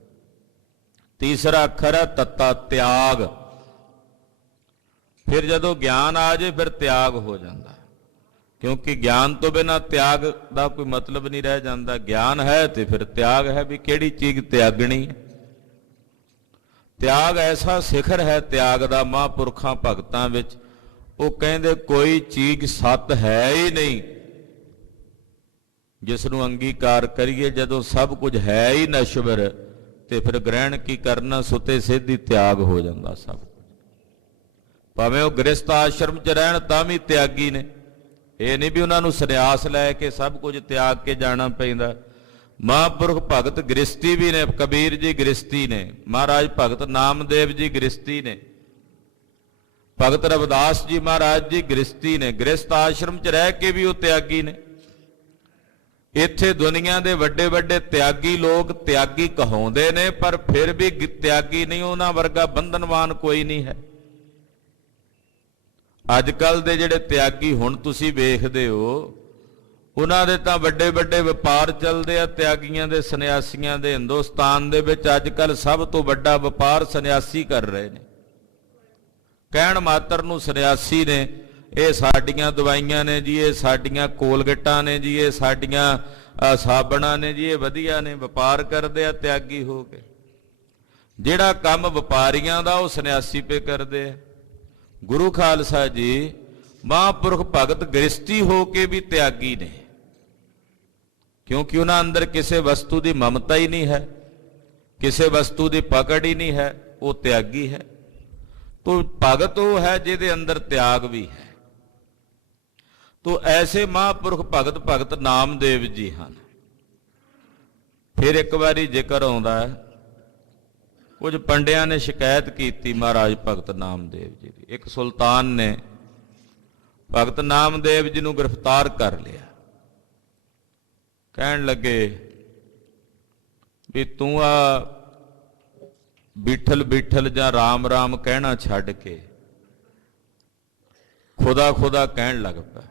तीसरा अखर है तत्ता, त्याग। फिर जदों ज्ञान आ जाए फिर त्याग हो जाता, क्योंकि ज्ञान तो बिना त्याग का कोई मतलब नहीं रह जाता। ज्ञान है तो फिर त्याग है, भी किहड़ी चीज़ त्यागनी है। ਤਿਆਗ ਐਸਾ ਸਿਖਰ ਹੈ ਤਿਆਗ ਦਾ ਮਹਾਂਪੁਰਖਾਂ ਭਗਤਾਂ ਵਿੱਚ, ਉਹ ਕਹਿੰਦੇ ਕੋਈ ਚੀਜ਼ ਸੱਤ ਹੈ ਹੀ ਨਹੀਂ ਜਿਸ ਨੂੰ ਅੰਗੀਕਾਰ ਕਰੀਏ। ਜਦੋਂ ਸਭ ਕੁਝ ਹੈ ਹੀ ਨਸ਼ਵਰ ਤੇ ਫਿਰ ਗ੍ਰਹਿਣ ਕੀ ਕਰਨਾ, ਸੁਤੇ ਸਿੱਧੀ ਤਿਆਗ ਹੋ ਜਾਂਦਾ ਸਭ ਕੁਝ। ਭਾਵੇਂ ਉਹ ਗ੍ਰਸਥ ਆਸ਼ਰਮ 'ਚ ਰਹਿਣ ਤਾਂ ਵੀ ਤਿਆਗੀ ਨੇ। ਇਹ ਨਹੀਂ ਵੀ ਉਹਨਾਂ ਨੂੰ ਸੰਨਿਆਸ ਲੈ ਕੇ ਸਭ ਕੁਝ ਤਿਆਗ ਕੇ ਜਾਣਾ ਪੈਂਦਾ। ਮਹਾਂਪੁਰਖ ਭਗਤ ਗ੍ਰਸਤੀ ਵੀ ਨੇ, ਕਬੀਰ ਜੀ ਗ੍ਰਸਤੀ ਨੇ, ਮਹਾਰਾਜ ਭਗਤ ਨਾਮਦੇਵ ਜੀ ਗ੍ਰਸਤੀ ਨੇ, ਭਗਤ ਰਵਿਦਾਸ ਜੀ ਮਹਾਰਾਜ ਜੀ ਗ੍ਰਸਤੀ ਨੇ। ਗ੍ਰਸਥ ਆਸ਼ਰਮ 'ਚ ਰਹਿ ਕੇ ਵੀ ਉਹ ਤਿਆਗੀ ਨੇ। ਇੱਥੇ ਦੁਨੀਆ ਦੇ ਵੱਡੇ ਵੱਡੇ ਤਿਆਗੀ ਲੋਕ ਤਿਆਗੀ ਕਹਾਉਂਦੇ ਨੇ, ਪਰ ਫਿਰ ਵੀ ਤਿਆਗੀ ਨਹੀਂ, ਉਹਨਾਂ ਵਰਗਾ ਬੰਧਨਵਾਨ ਕੋਈ ਨਹੀਂ ਹੈ। ਅੱਜ ਕੱਲ ਦੇ ਜਿਹੜੇ ਤਿਆਗੀ ਹੁਣ ਤੁਸੀਂ ਵੇਖਦੇ ਹੋ, ਉਹਨਾਂ ਦੇ ਤਾਂ ਵੱਡੇ ਵੱਡੇ ਵਪਾਰ ਚੱਲਦੇ ਆ ਤਿਆਗੀਆਂ ਦੇ, ਸੰਨਿਆਸੀਆਂ ਦੇ। ਹਿੰਦੁਸਤਾਨ ਦੇ ਵਿੱਚ ਅੱਜ ਕੱਲ ਸਭ ਤੋਂ ਵੱਡਾ ਵਪਾਰ ਸੰਨਿਆਸੀ ਕਰ ਰਹੇ ਨੇ। ਕਹਿਣ ਮਾਤਰ ਨੂੰ ਸੰਨਿਆਸੀ ਨੇ, ਇਹ ਸਾਡੀਆਂ ਦਵਾਈਆਂ ਨੇ ਜੀ, ਇਹ ਸਾਡੀਆਂ ਕੋਲਗੇਟਾਂ ਨੇ ਜੀ, ਇਹ ਸਾਡੀਆਂ ਸਾਬਣਾਂ ਨੇ ਜੀ, ਇਹ ਵਧੀਆ ਨੇ। ਵਪਾਰ ਕਰਦੇ ਆ ਤਿਆਗੀ ਹੋ ਕੇ। ਜਿਹੜਾ ਕੰਮ ਵਪਾਰੀਆਂ ਦਾ ਉਹ ਸੰਨਿਆਸੀ ਪੇ ਕਰਦੇ ਆ। ਗੁਰੂ ਖਾਲਸਾ ਜੀ ਮਹਾਂਪੁਰਖ ਭਗਤ ਗ੍ਰਸਤੀ ਹੋ ਕੇ ਵੀ ਤਿਆਗੀ ਨੇ, ਕਿਉਂਕਿ ਉਹਨਾਂ ਅੰਦਰ ਕਿਸੇ ਵਸਤੂ ਦੀ ਮਮਤਾ ਹੀ ਨਹੀਂ ਹੈ, ਕਿਸੇ ਵਸਤੂ ਦੀ ਪਕੜ ਹੀ ਨਹੀਂ ਹੈ, ਉਹ ਤਿਆਗੀ ਹੈ। ਤੋ ਭਗਤ ਉਹ ਹੈ ਜਿਹਦੇ ਅੰਦਰ ਤਿਆਗ ਵੀ ਹੈ। ਤੋ ਐਸੇ ਮਹਾਂਪੁਰਖ ਭਗਤ ਨਾਮਦੇਵ ਜੀ ਹਨ। ਫਿਰ ਇੱਕ ਵਾਰੀ ਜ਼ਿਕਰ ਆਉਂਦਾ ਹੈ, ਕੁਝ ਪੰਡਿਆਂ ਨੇ ਸ਼ਿਕਾਇਤ ਕੀਤੀ ਮਹਾਰਾਜ ਭਗਤ ਨਾਮਦੇਵ ਜੀ ਦੀ। ਇੱਕ ਸੁਲਤਾਨ ਨੇ ਭਗਤ ਨਾਮਦੇਵ ਜੀ ਨੂੰ ਗ੍ਰਿਫਤਾਰ ਕਰ ਲਿਆ। ਕਹਿਣ ਲੱਗੇ ਵੀ ਤੂੰ ਆ ਬਿਠਲ ਬਿਠਲ ਜਾਂ ਰਾਮ ਰਾਮ ਕਹਿਣਾ ਛੱਡ ਕੇ ਖੁਦਾ ਖੁਦਾ ਕਹਿਣ ਲੱਗ ਪਿਆ,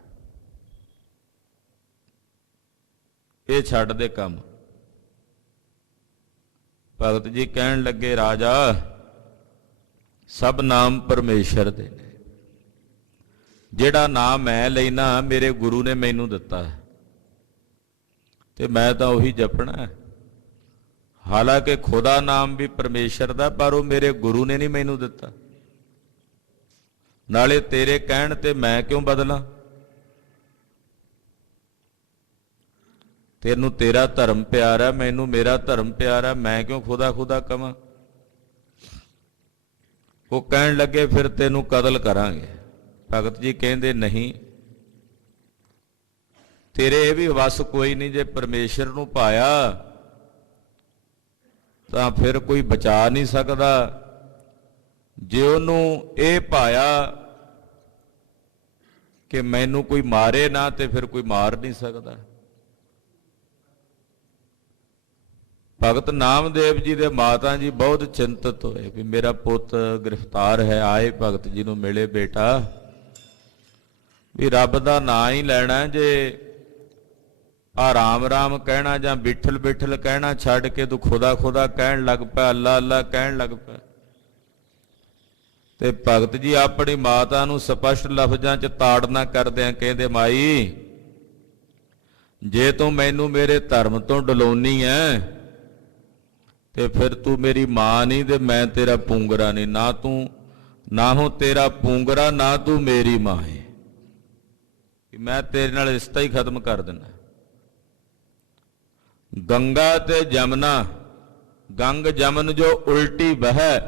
ਇਹ ਛੱਡ ਦੇ ਕੰਮ। ਭਗਤ ਜੀ ਕਹਿਣ ਲੱਗੇ, ਰਾਜਾ ਸਭ ਨਾਮ ਪਰਮੇਸ਼ਰ ਦੇ ਨੇ, ਜਿਹੜਾ ਨਾਮ ਮੈਂ ਲੈਣਾ ਮੇਰੇ ਗੁਰੂ ਨੇ ਮੈਨੂੰ ਦਿੱਤਾ ਹੈ ਤੇ ਮੈਂ ਤਾਂ ਉਹੀ ਜਪਣਾ ਹੈ। ਹਾਲਾਂਕਿ ਖੁਦਾ ਨਾਮ ਵੀ ਪਰਮੇਸ਼ਰ ਦਾ, ਪਰ ਉਹ ਮੇਰੇ ਗੁਰੂ ਨੇ ਨਹੀਂ ਮੈਨੂੰ ਦਿੱਤਾ। ਨਾਲੇ ਤੇਰੇ ਕਹਿਣ ਤੇ ਮੈਂ ਕਿਉਂ ਬਦਲਾਂ? ਤੈਨੂੰ ਤੇਰਾ ਧਰਮ ਪਿਆਰਾ, ਮੈਨੂੰ ਮੇਰਾ ਧਰਮ ਪਿਆਰਾ, ਮੈਂ ਕਿਉਂ ਖੁਦਾ ਖੁਦਾ ਕਵਾਂ? ਉਹ ਕਹਿਣ ਲੱਗੇ ਫਿਰ ਤੈਨੂੰ ਕਤਲ ਕਰਾਂਗੇ। ਭਗਤ ਜੀ ਕਹਿੰਦੇ ਨਹੀਂ, ਤੇਰੇ ਇਹ ਵੀ ਵਸ ਕੋਈ ਨਹੀਂ। ਜੇ ਪਰਮੇਸ਼ਰ ਨੂੰ ਪਾਇਆ ਤਾਂ ਫਿਰ ਕੋਈ ਬਚਾ ਨਹੀਂ ਸਕਦਾ, ਜੇ ਉਹਨੂੰ ਇਹ ਪਾਇਆ ਕਿ ਮੈਨੂੰ ਕੋਈ ਮਾਰੇ ਨਾ ਤੇ ਫਿਰ ਕੋਈ ਮਾਰ ਨਹੀਂ ਸਕਦਾ। ਭਗਤ ਨਾਮਦੇਵ ਜੀ ਦੇ ਮਾਤਾ ਜੀ ਬਹੁਤ ਚਿੰਤਤ ਹੋਏ ਵੀ ਮੇਰਾ ਪੁੱਤ ਗ੍ਰਿਫਤਾਰ ਹੈ। ਆਏ ਭਗਤ ਜੀ ਨੂੰ ਮਿਲੇ, ਬੇਟਾ ਵੀ ਰੱਬ ਦਾ ਨਾਂ ਹੀ ਲੈਣਾ, ਜੇ ਆ ਰਾਮ ਰਾਮ ਕਹਿਣਾ ਜਾਂ ਬਿਠਲ ਬਿਠਲ ਕਹਿਣਾ ਛੱਡ ਕੇ ਤੂੰ ਖੁਦਾ ਖੁਦਾ ਕਹਿਣ ਲੱਗ ਪਿਆ, ਅੱਲਾ ਅੱਲਾ ਕਹਿਣ ਲੱਗ ਪਿਆ। ਤੇ ਭਗਤ ਜੀ ਆਪਣੀ ਮਾਤਾ ਨੂੰ ਸਪਸ਼ਟ ਲਫ਼ਜ਼ਾਂ 'ਚ ਤਾੜਨਾ ਕਰਦਿਆਂ ਕਹਿੰਦੇ, ਮਾਈ ਜੇ ਤੂੰ ਮੈਨੂੰ ਮੇਰੇ ਧਰਮ ਤੋਂ ਡਲਾਉਣੀ ਐ ਤੇ ਫਿਰ ਤੂੰ ਮੇਰੀ ਮਾਂ ਨਹੀਂ ਤੇ ਮੈਂ ਤੇਰਾ ਪੂੰਗਰਾ ਨਹੀਂ। ਨਾ ਤੂੰ ਨਾ ਹੋ ਤੇਰਾ ਪੂੰਗਰਾ, ਨਾ ਤੂੰ ਮੇਰੀ ਮਾਂ ਹੈ, ਮੈਂ ਤੇਰੇ ਨਾਲ ਰਿਸ਼ਤਾ ਹੀ ਖਤਮ ਕਰ ਦੇਣਾ। ਗੰਗਾ ਤੇ ਜਮਨਾ, ਗੰਗ ਜਮਨ ਜੋ ਉਲਟੀ ਬਹਿ।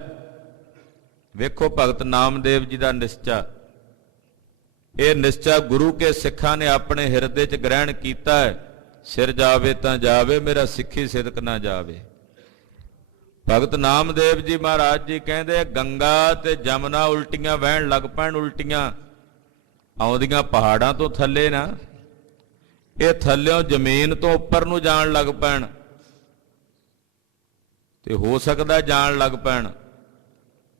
ਵੇਖੋ ਭਗਤ ਨਾਮਦੇਵ ਜੀ ਦਾ ਨਿਸ਼ਚਾ, ਇਹ ਨਿਸ਼ਚਾ ਗੁਰੂ ਕੇ ਸਿੱਖਾਂ ਨੇ ਆਪਣੇ ਹਿਰਦੇ 'ਚ ਗ੍ਰਹਿਣ ਕੀਤਾ ਹੈ। ਸਿਰ ਜਾਵੇ ਤਾਂ ਜਾਵੇ, ਮੇਰਾ ਸਿੱਖੀ ਸਿਦਕ ਨਾ ਜਾਵੇ। ਭਗਤ ਨਾਮਦੇਵ ਜੀ ਮਹਾਰਾਜ ਜੀ ਕਹਿੰਦੇ ਗੰਗਾ ਤੇ ਜਮਨਾ ਉਲਟੀਆਂ ਵਹਿਣ ਲੱਗ ਪੈਣ। ਉਲਟੀਆਂ ਆਉਂਦੀਆਂ ਪਹਾੜਾਂ ਤੋਂ ਥੱਲੇ ਨਾ, ਇਹ ਥੱਲਿਓਂ ਜ਼ਮੀਨ ਤੋਂ ਉੱਪਰ ਨੂੰ ਜਾਣ ਲੱਗ ਪੈਣ, ਤੇ ਹੋ ਸਕਦਾ ਜਾਣ ਲੱਗ ਪੈਣ,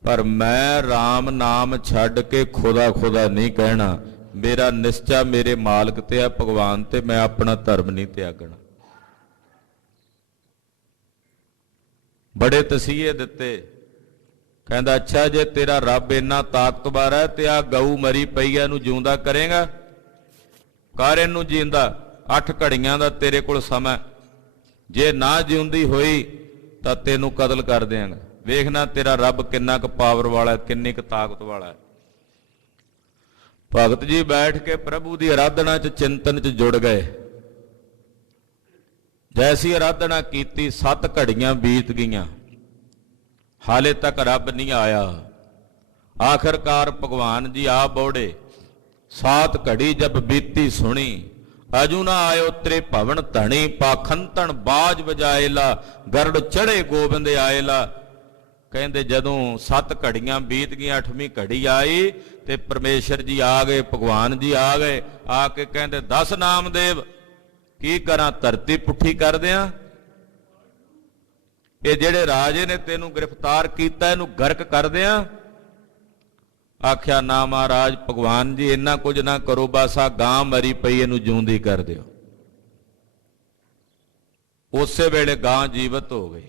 ਪਰ ਮੈਂ ਰਾਮ ਨਾਮ ਛੱਡ ਕੇ ਖੁਦਾ ਖੁਦਾ ਨਹੀਂ ਕਹਿਣਾ। ਮੇਰਾ ਨਿਸ਼ਚਾ ਮੇਰੇ ਮਾਲਕ ਤੇ ਆ, ਭਗਵਾਨ ਤੇ, ਮੈਂ ਆਪਣਾ ਧਰਮ ਨਹੀਂ ਤਿਆਗਣਾ। ਬੜੇ ਤਸੀਹੇ ਦਿੱਤੇ। ਕਹਿੰਦਾ ਅੱਛਾ ਜੇ ਤੇਰਾ ਰੱਬ ਇੰਨਾ ਤਾਕਤਵਰ ਹੈ ਤੇ ਆ ਗਊ ਮਰੀ ਪਈ ਆ, ਇਹਨੂੰ ਜਿਉਂਦਾ ਕਰੇਗਾ? ਕਰ ਇਹਨੂੰ ਜਿੰਦਾ, 8 ਘੜੀਆਂ ਦਾ ਤੇਰੇ ਕੋਲ ਸਮਾਂ, ਜੇ ਨਾ ਜਿਉਂਦੀ ਹੋਈ ਤਾਂ ਤੈਨੂੰ ਕਤਲ ਕਰ ਦਿਆਂਗਾ। ਵੇਖਣਾ ਤੇਰਾ ਰੱਬ ਕਿੰਨਾ ਕੁ ਪਾਵਰ ਵਾਲਾ, ਕਿੰਨੀ ਕੁ ਤਾਕਤ ਵਾਲਾ ਹੈ। ਭਗਤ ਜੀ ਬੈਠ ਕੇ ਪ੍ਰਭੂ ਦੀ ਆਰਾਧਨਾ 'ਚ ਚਿੰਤਨ 'ਚ ਜੁੜ ਗਏ। ਜੈਸੀ ਆਰਾਧਨਾ ਕੀਤੀ 7 ਘੜੀਆਂ ਬੀਤ ਗਈਆਂ, ਹਾਲੇ ਤੱਕ ਰੱਬ ਨਹੀਂ ਆਇਆ। ਆਖਰਕਾਰ ਭਗਵਾਨ ਜੀ ਆ ਬੋੜੇ। 7 ਘੜੀ ਜਬ ਬੀਤੀ ਸੁਣੀ, ਅਜੂ ਨਾ ਆਇਓ ਤੇਰੇ ਭਵਨ ਧਣੀ, ਪਾਖੰਤਣ ਬਾਜ ਵਜਾਏਲਾ, ਗਰੜ ਚੜੇ ਗੋਬਿੰਦ ਆਏਲਾ। ਕਹਿੰਦੇ ਜਦੋਂ 7 ਘੜੀਆਂ ਬੀਤ ਗਈਆਂ, 8ਵੀਂ ਘੜੀ ਆਈ ਤੇ ਪਰਮੇਸ਼ਰ ਜੀ ਆ ਗਏ, ਭਗਵਾਨ ਜੀ ਆ ਗਏ। ਆ ਕੇ ਕਹਿੰਦੇ, ਦੱਸ ਨਾਮਦੇਵ ਕੀ ਕਰਾਂ, ਧਰਤੀ ਪੁੱਠੀ ਕਰ ਦਿਆਂ? ਇਹ ਜਿਹੜੇ ਰਾਜੇ ਨੇ ਤੈਨੂੰ ਗ੍ਰਿਫਤਾਰ ਕੀਤਾ, ਇਹਨੂੰ ਗਰਕ ਕਰ ਦਿਆਂ? ਆਖਿਆ, ਨਾ ਮਹਾਰਾਜ, ਭਗਵਾਨ ਜੀ ਇੰਨਾ ਕੁਝ ਨਾ ਕਰੋ, ਬਸ ਆ ਗਾਂ ਮਰੀ ਪਈ ਇਹਨੂੰ ਜਿਉਂਦੀ ਕਰ ਦਿਓ। ਉਸੇ ਵੇਲੇ ਗਾਂ ਜੀਵਤ ਹੋ ਗਈ।